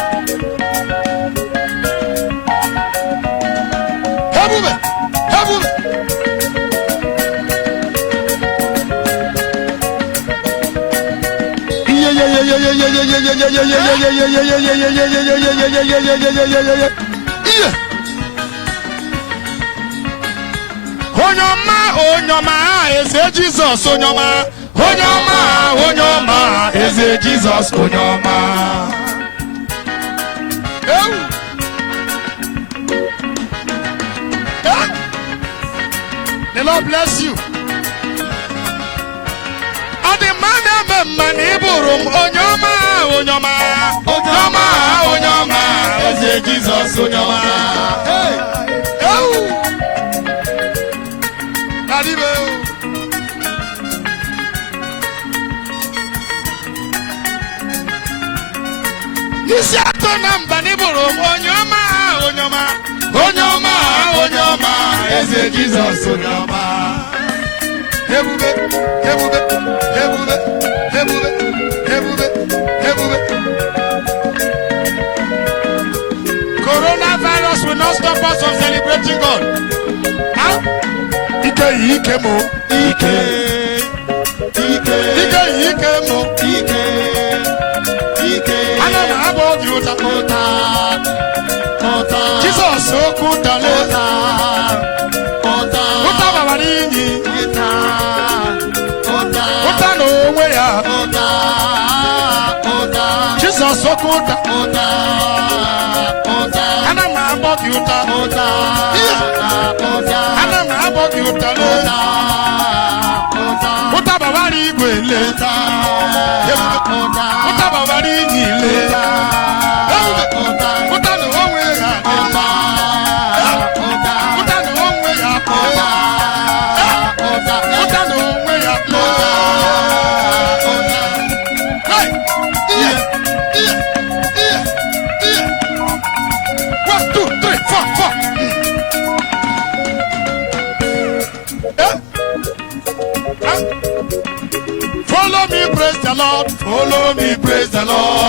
Onyoma, eze Jesus, Onyoma, eze Jesus, Onyoma. The Lord bless you. Onyoma, eze Jesus, Onyoma. Hey. Isiato namba niburu Onyoma, eze Jesus, Onyoma. Hebube. Coronavirus will not stop us from celebrating. celebrating God. Huh? Ike mo. Ike mo. Ana na abo di ota. Jesus okutale. Ota babarinyi. Ota no onwe ya. Jesus okuta. Ana na abo di ota. Ana na abo di ota le. Ota babari gwele. Ota babari nyile. Ota no onwe ya. Ota no onwe ya. Ota no onwe ya. Hey! Yeah! 1, 2, 3, 4, 4. Follow me, praise the Lord. Follow me, praise the Lord.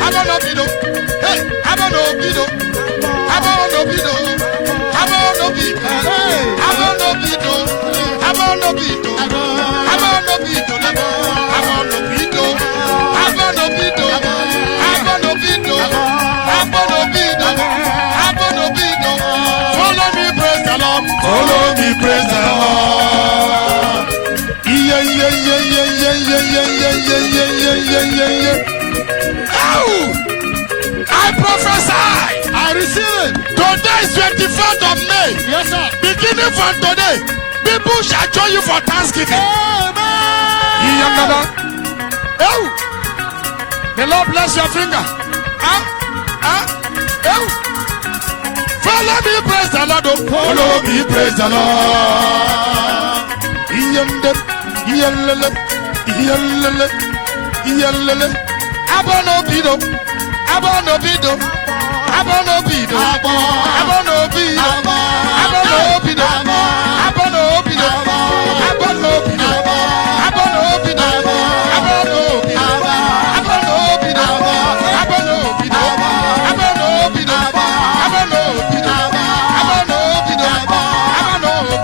Abonobido, hey, abonobido, abonobido, abonobido, abonobido, abonobido, abonobido, abonobido, abonobido, abonobido, abonobido, abonobido. Follow me, praise the Lord. Follow me, praise the Lord. Yeah. I prophesy. I receive it. Today is 24th of May. Yes, sir. Beginning from today, people shall join you for Thanksgiving. Amen. Oh, the Lord bless your finger. Follow me, praise the Lord. Follow me, praise the Lord. Abonobido, abonobido, abonobido, abonobido, abonobido, abonobido, abonobido, abonobido, abonobido, abonobido, abonobido, abonobido,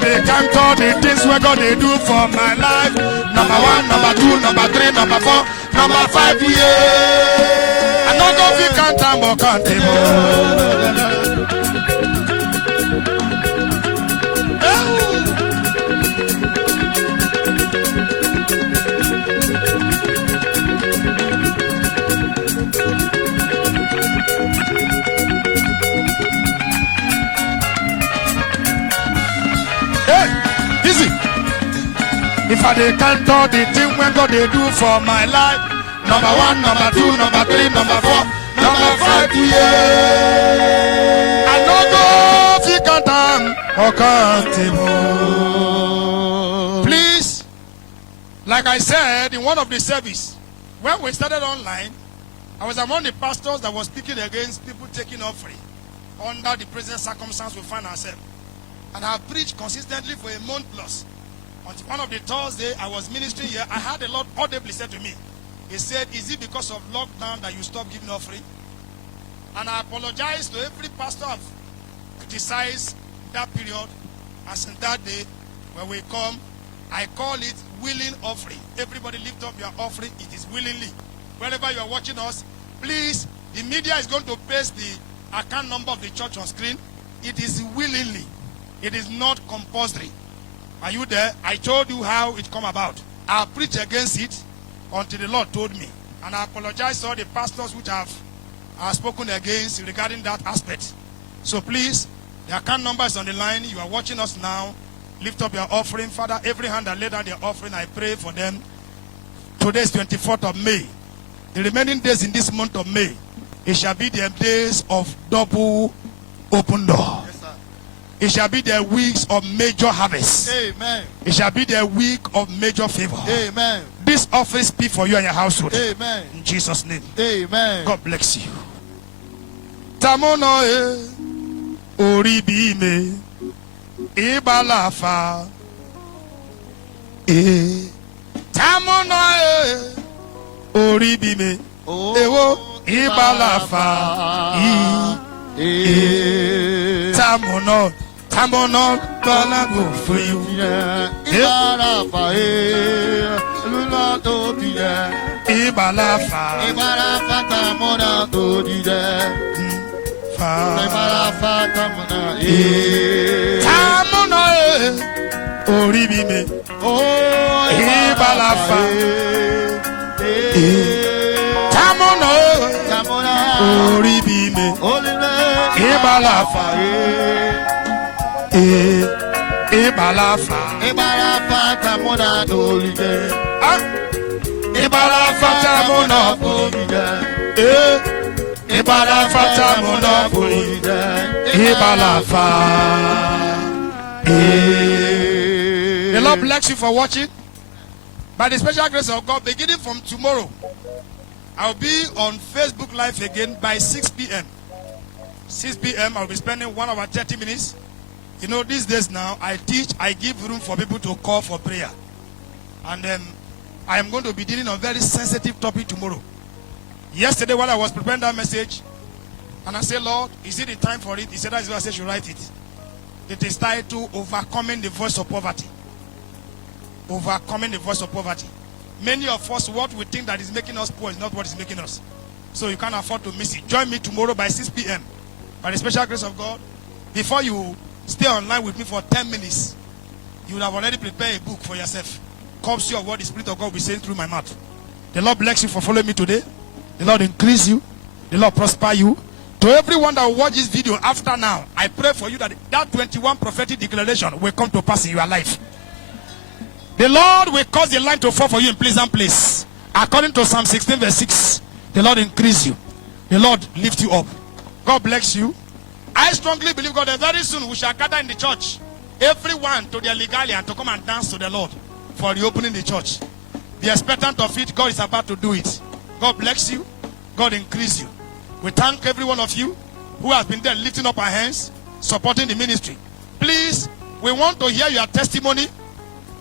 They can't call the things we're gonna do for my life. Number 1, number 2, number 3, number 4, number 5, yeah. I don't know if you can't or can't. If I dey count all the things when God they do for my life. Number 1, number 2, number 3, number 4, number 5, yeah. I don't know if you count them or count them. Please, like I said in one of the service, when we started online, I was among the pastors that was speaking against people taking offering under the present circumstance we find ourselves. And I have preached consistently for a month plus. On one of the Thursday I was ministering here, I had a Lord audibly said to me, he said, is it because of lockdown that you stopped giving offering? And I apologize to every pastor I've criticized that period. As in that day, when we come, I call it willing offering. Everybody lift up your offering. It is willingly. Wherever you are watching us, please, the media is going to paste the account number of the church on screen. It is willingly. It is not compulsory. Are you there? I told you how it come about. I preached against it until the Lord told me. And I apologize to all the pastors which have spoken against regarding that aspect. So please, the account number is on the line. You are watching us now. Lift up your offering. Father, every hand that laid down their offering, I pray for them. Today is 24th of May. The remaining days in this month of May, it shall be their days of double open door. It shall be their weeks of major harvest. Amen. It shall be their week of major favor. Amen. This offering speak for you and your household. Amen. In Jesus' name. Amen. God bless you. Tamono e oribi me Ibalafa. Tamono oribime. Ewo Ibalafa. Tamono. Tamono gonna go for you. Ibalafa. Luna to be there. Ibalafa. Ibalafa tamona to be there. Ibalafa tamona. Tamono oribime. Oh, Ibalafa. Tamono oribime. Ibalafa. Ibalafa. Ibalafa tamona dolide. Ibalafa tamona dolide. Ibalafa tamona dolide. Ibalafa. The Lord bless you for watching. By the special grace of God, beginning from tomorrow, I'll be on Facebook Live again by 6 p.m. 6 p.m. I'll be spending 1 hour 30 minutes. You know, these days now, I teach, I give room for people to call for prayer. And I am going to be dealing on a very sensitive topic tomorrow. Yesterday, while I was preparing that message, and I said, Lord, is it the time for it? He said, that's why I said, you should write it. It is titled, Overcoming the Voice of Poverty. Overcoming the voice of poverty. Many of us, what we think that is making us poor is not what is making us. So you can't afford to miss it. Join me tomorrow by 6 p.m. By the special grace of God. Before you stay online with me for 10 minutes, you would have already prepared a book for yourself. Comes you of what the Spirit of God will be saying through my mouth. The Lord bless you for following me today. The Lord increase you. The Lord prosper you. To everyone that will watch this video after now, I pray for you that 21 prophetic declaration will come to pass in your life. The Lord will cause the line to fall for you in pleasant place. According to Psalm 16 verse 6, the Lord increase you. The Lord lift you up. God bless you. I strongly believe, God, that very soon we shall gather in the church. Everyone to their legalia and to come and dance to the Lord for reopening the church. Be expectant of it. God is about to do it. God bless you. God increase you. We thank every one of you who has been there lifting up our hands, supporting the ministry. Please, we want to hear your testimony.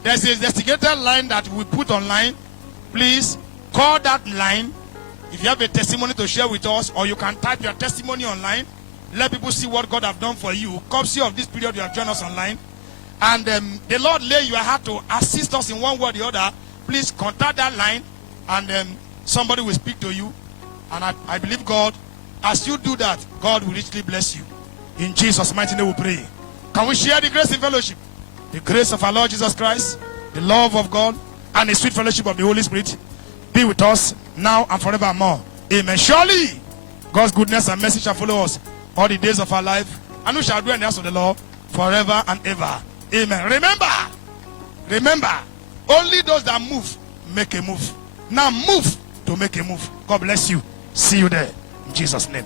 There's a investigator line that we put online. Please call that line if you have a testimony to share with us, or you can type your testimony online. Let people see what God have done for you. Courtesy of this period you have joined us online. And the Lord lay your heart to assist us in one way or the other. Please contact that line and somebody will speak to you. And I believe God, as you do that, God will richly bless you. In Jesus' mighty name we pray. Can we share the grace in fellowship? The grace of our Lord Jesus Christ, the love of God, and the sweet fellowship of the Holy Spirit be with us now and forevermore. Amen. Surely God's goodness and mercy shall follow us all the days of our life, and we shall dwell in the house of the Lord forever and ever. Amen. Remember, only those that move make a move. Now move to make a move. God bless you. See you there in Jesus' name.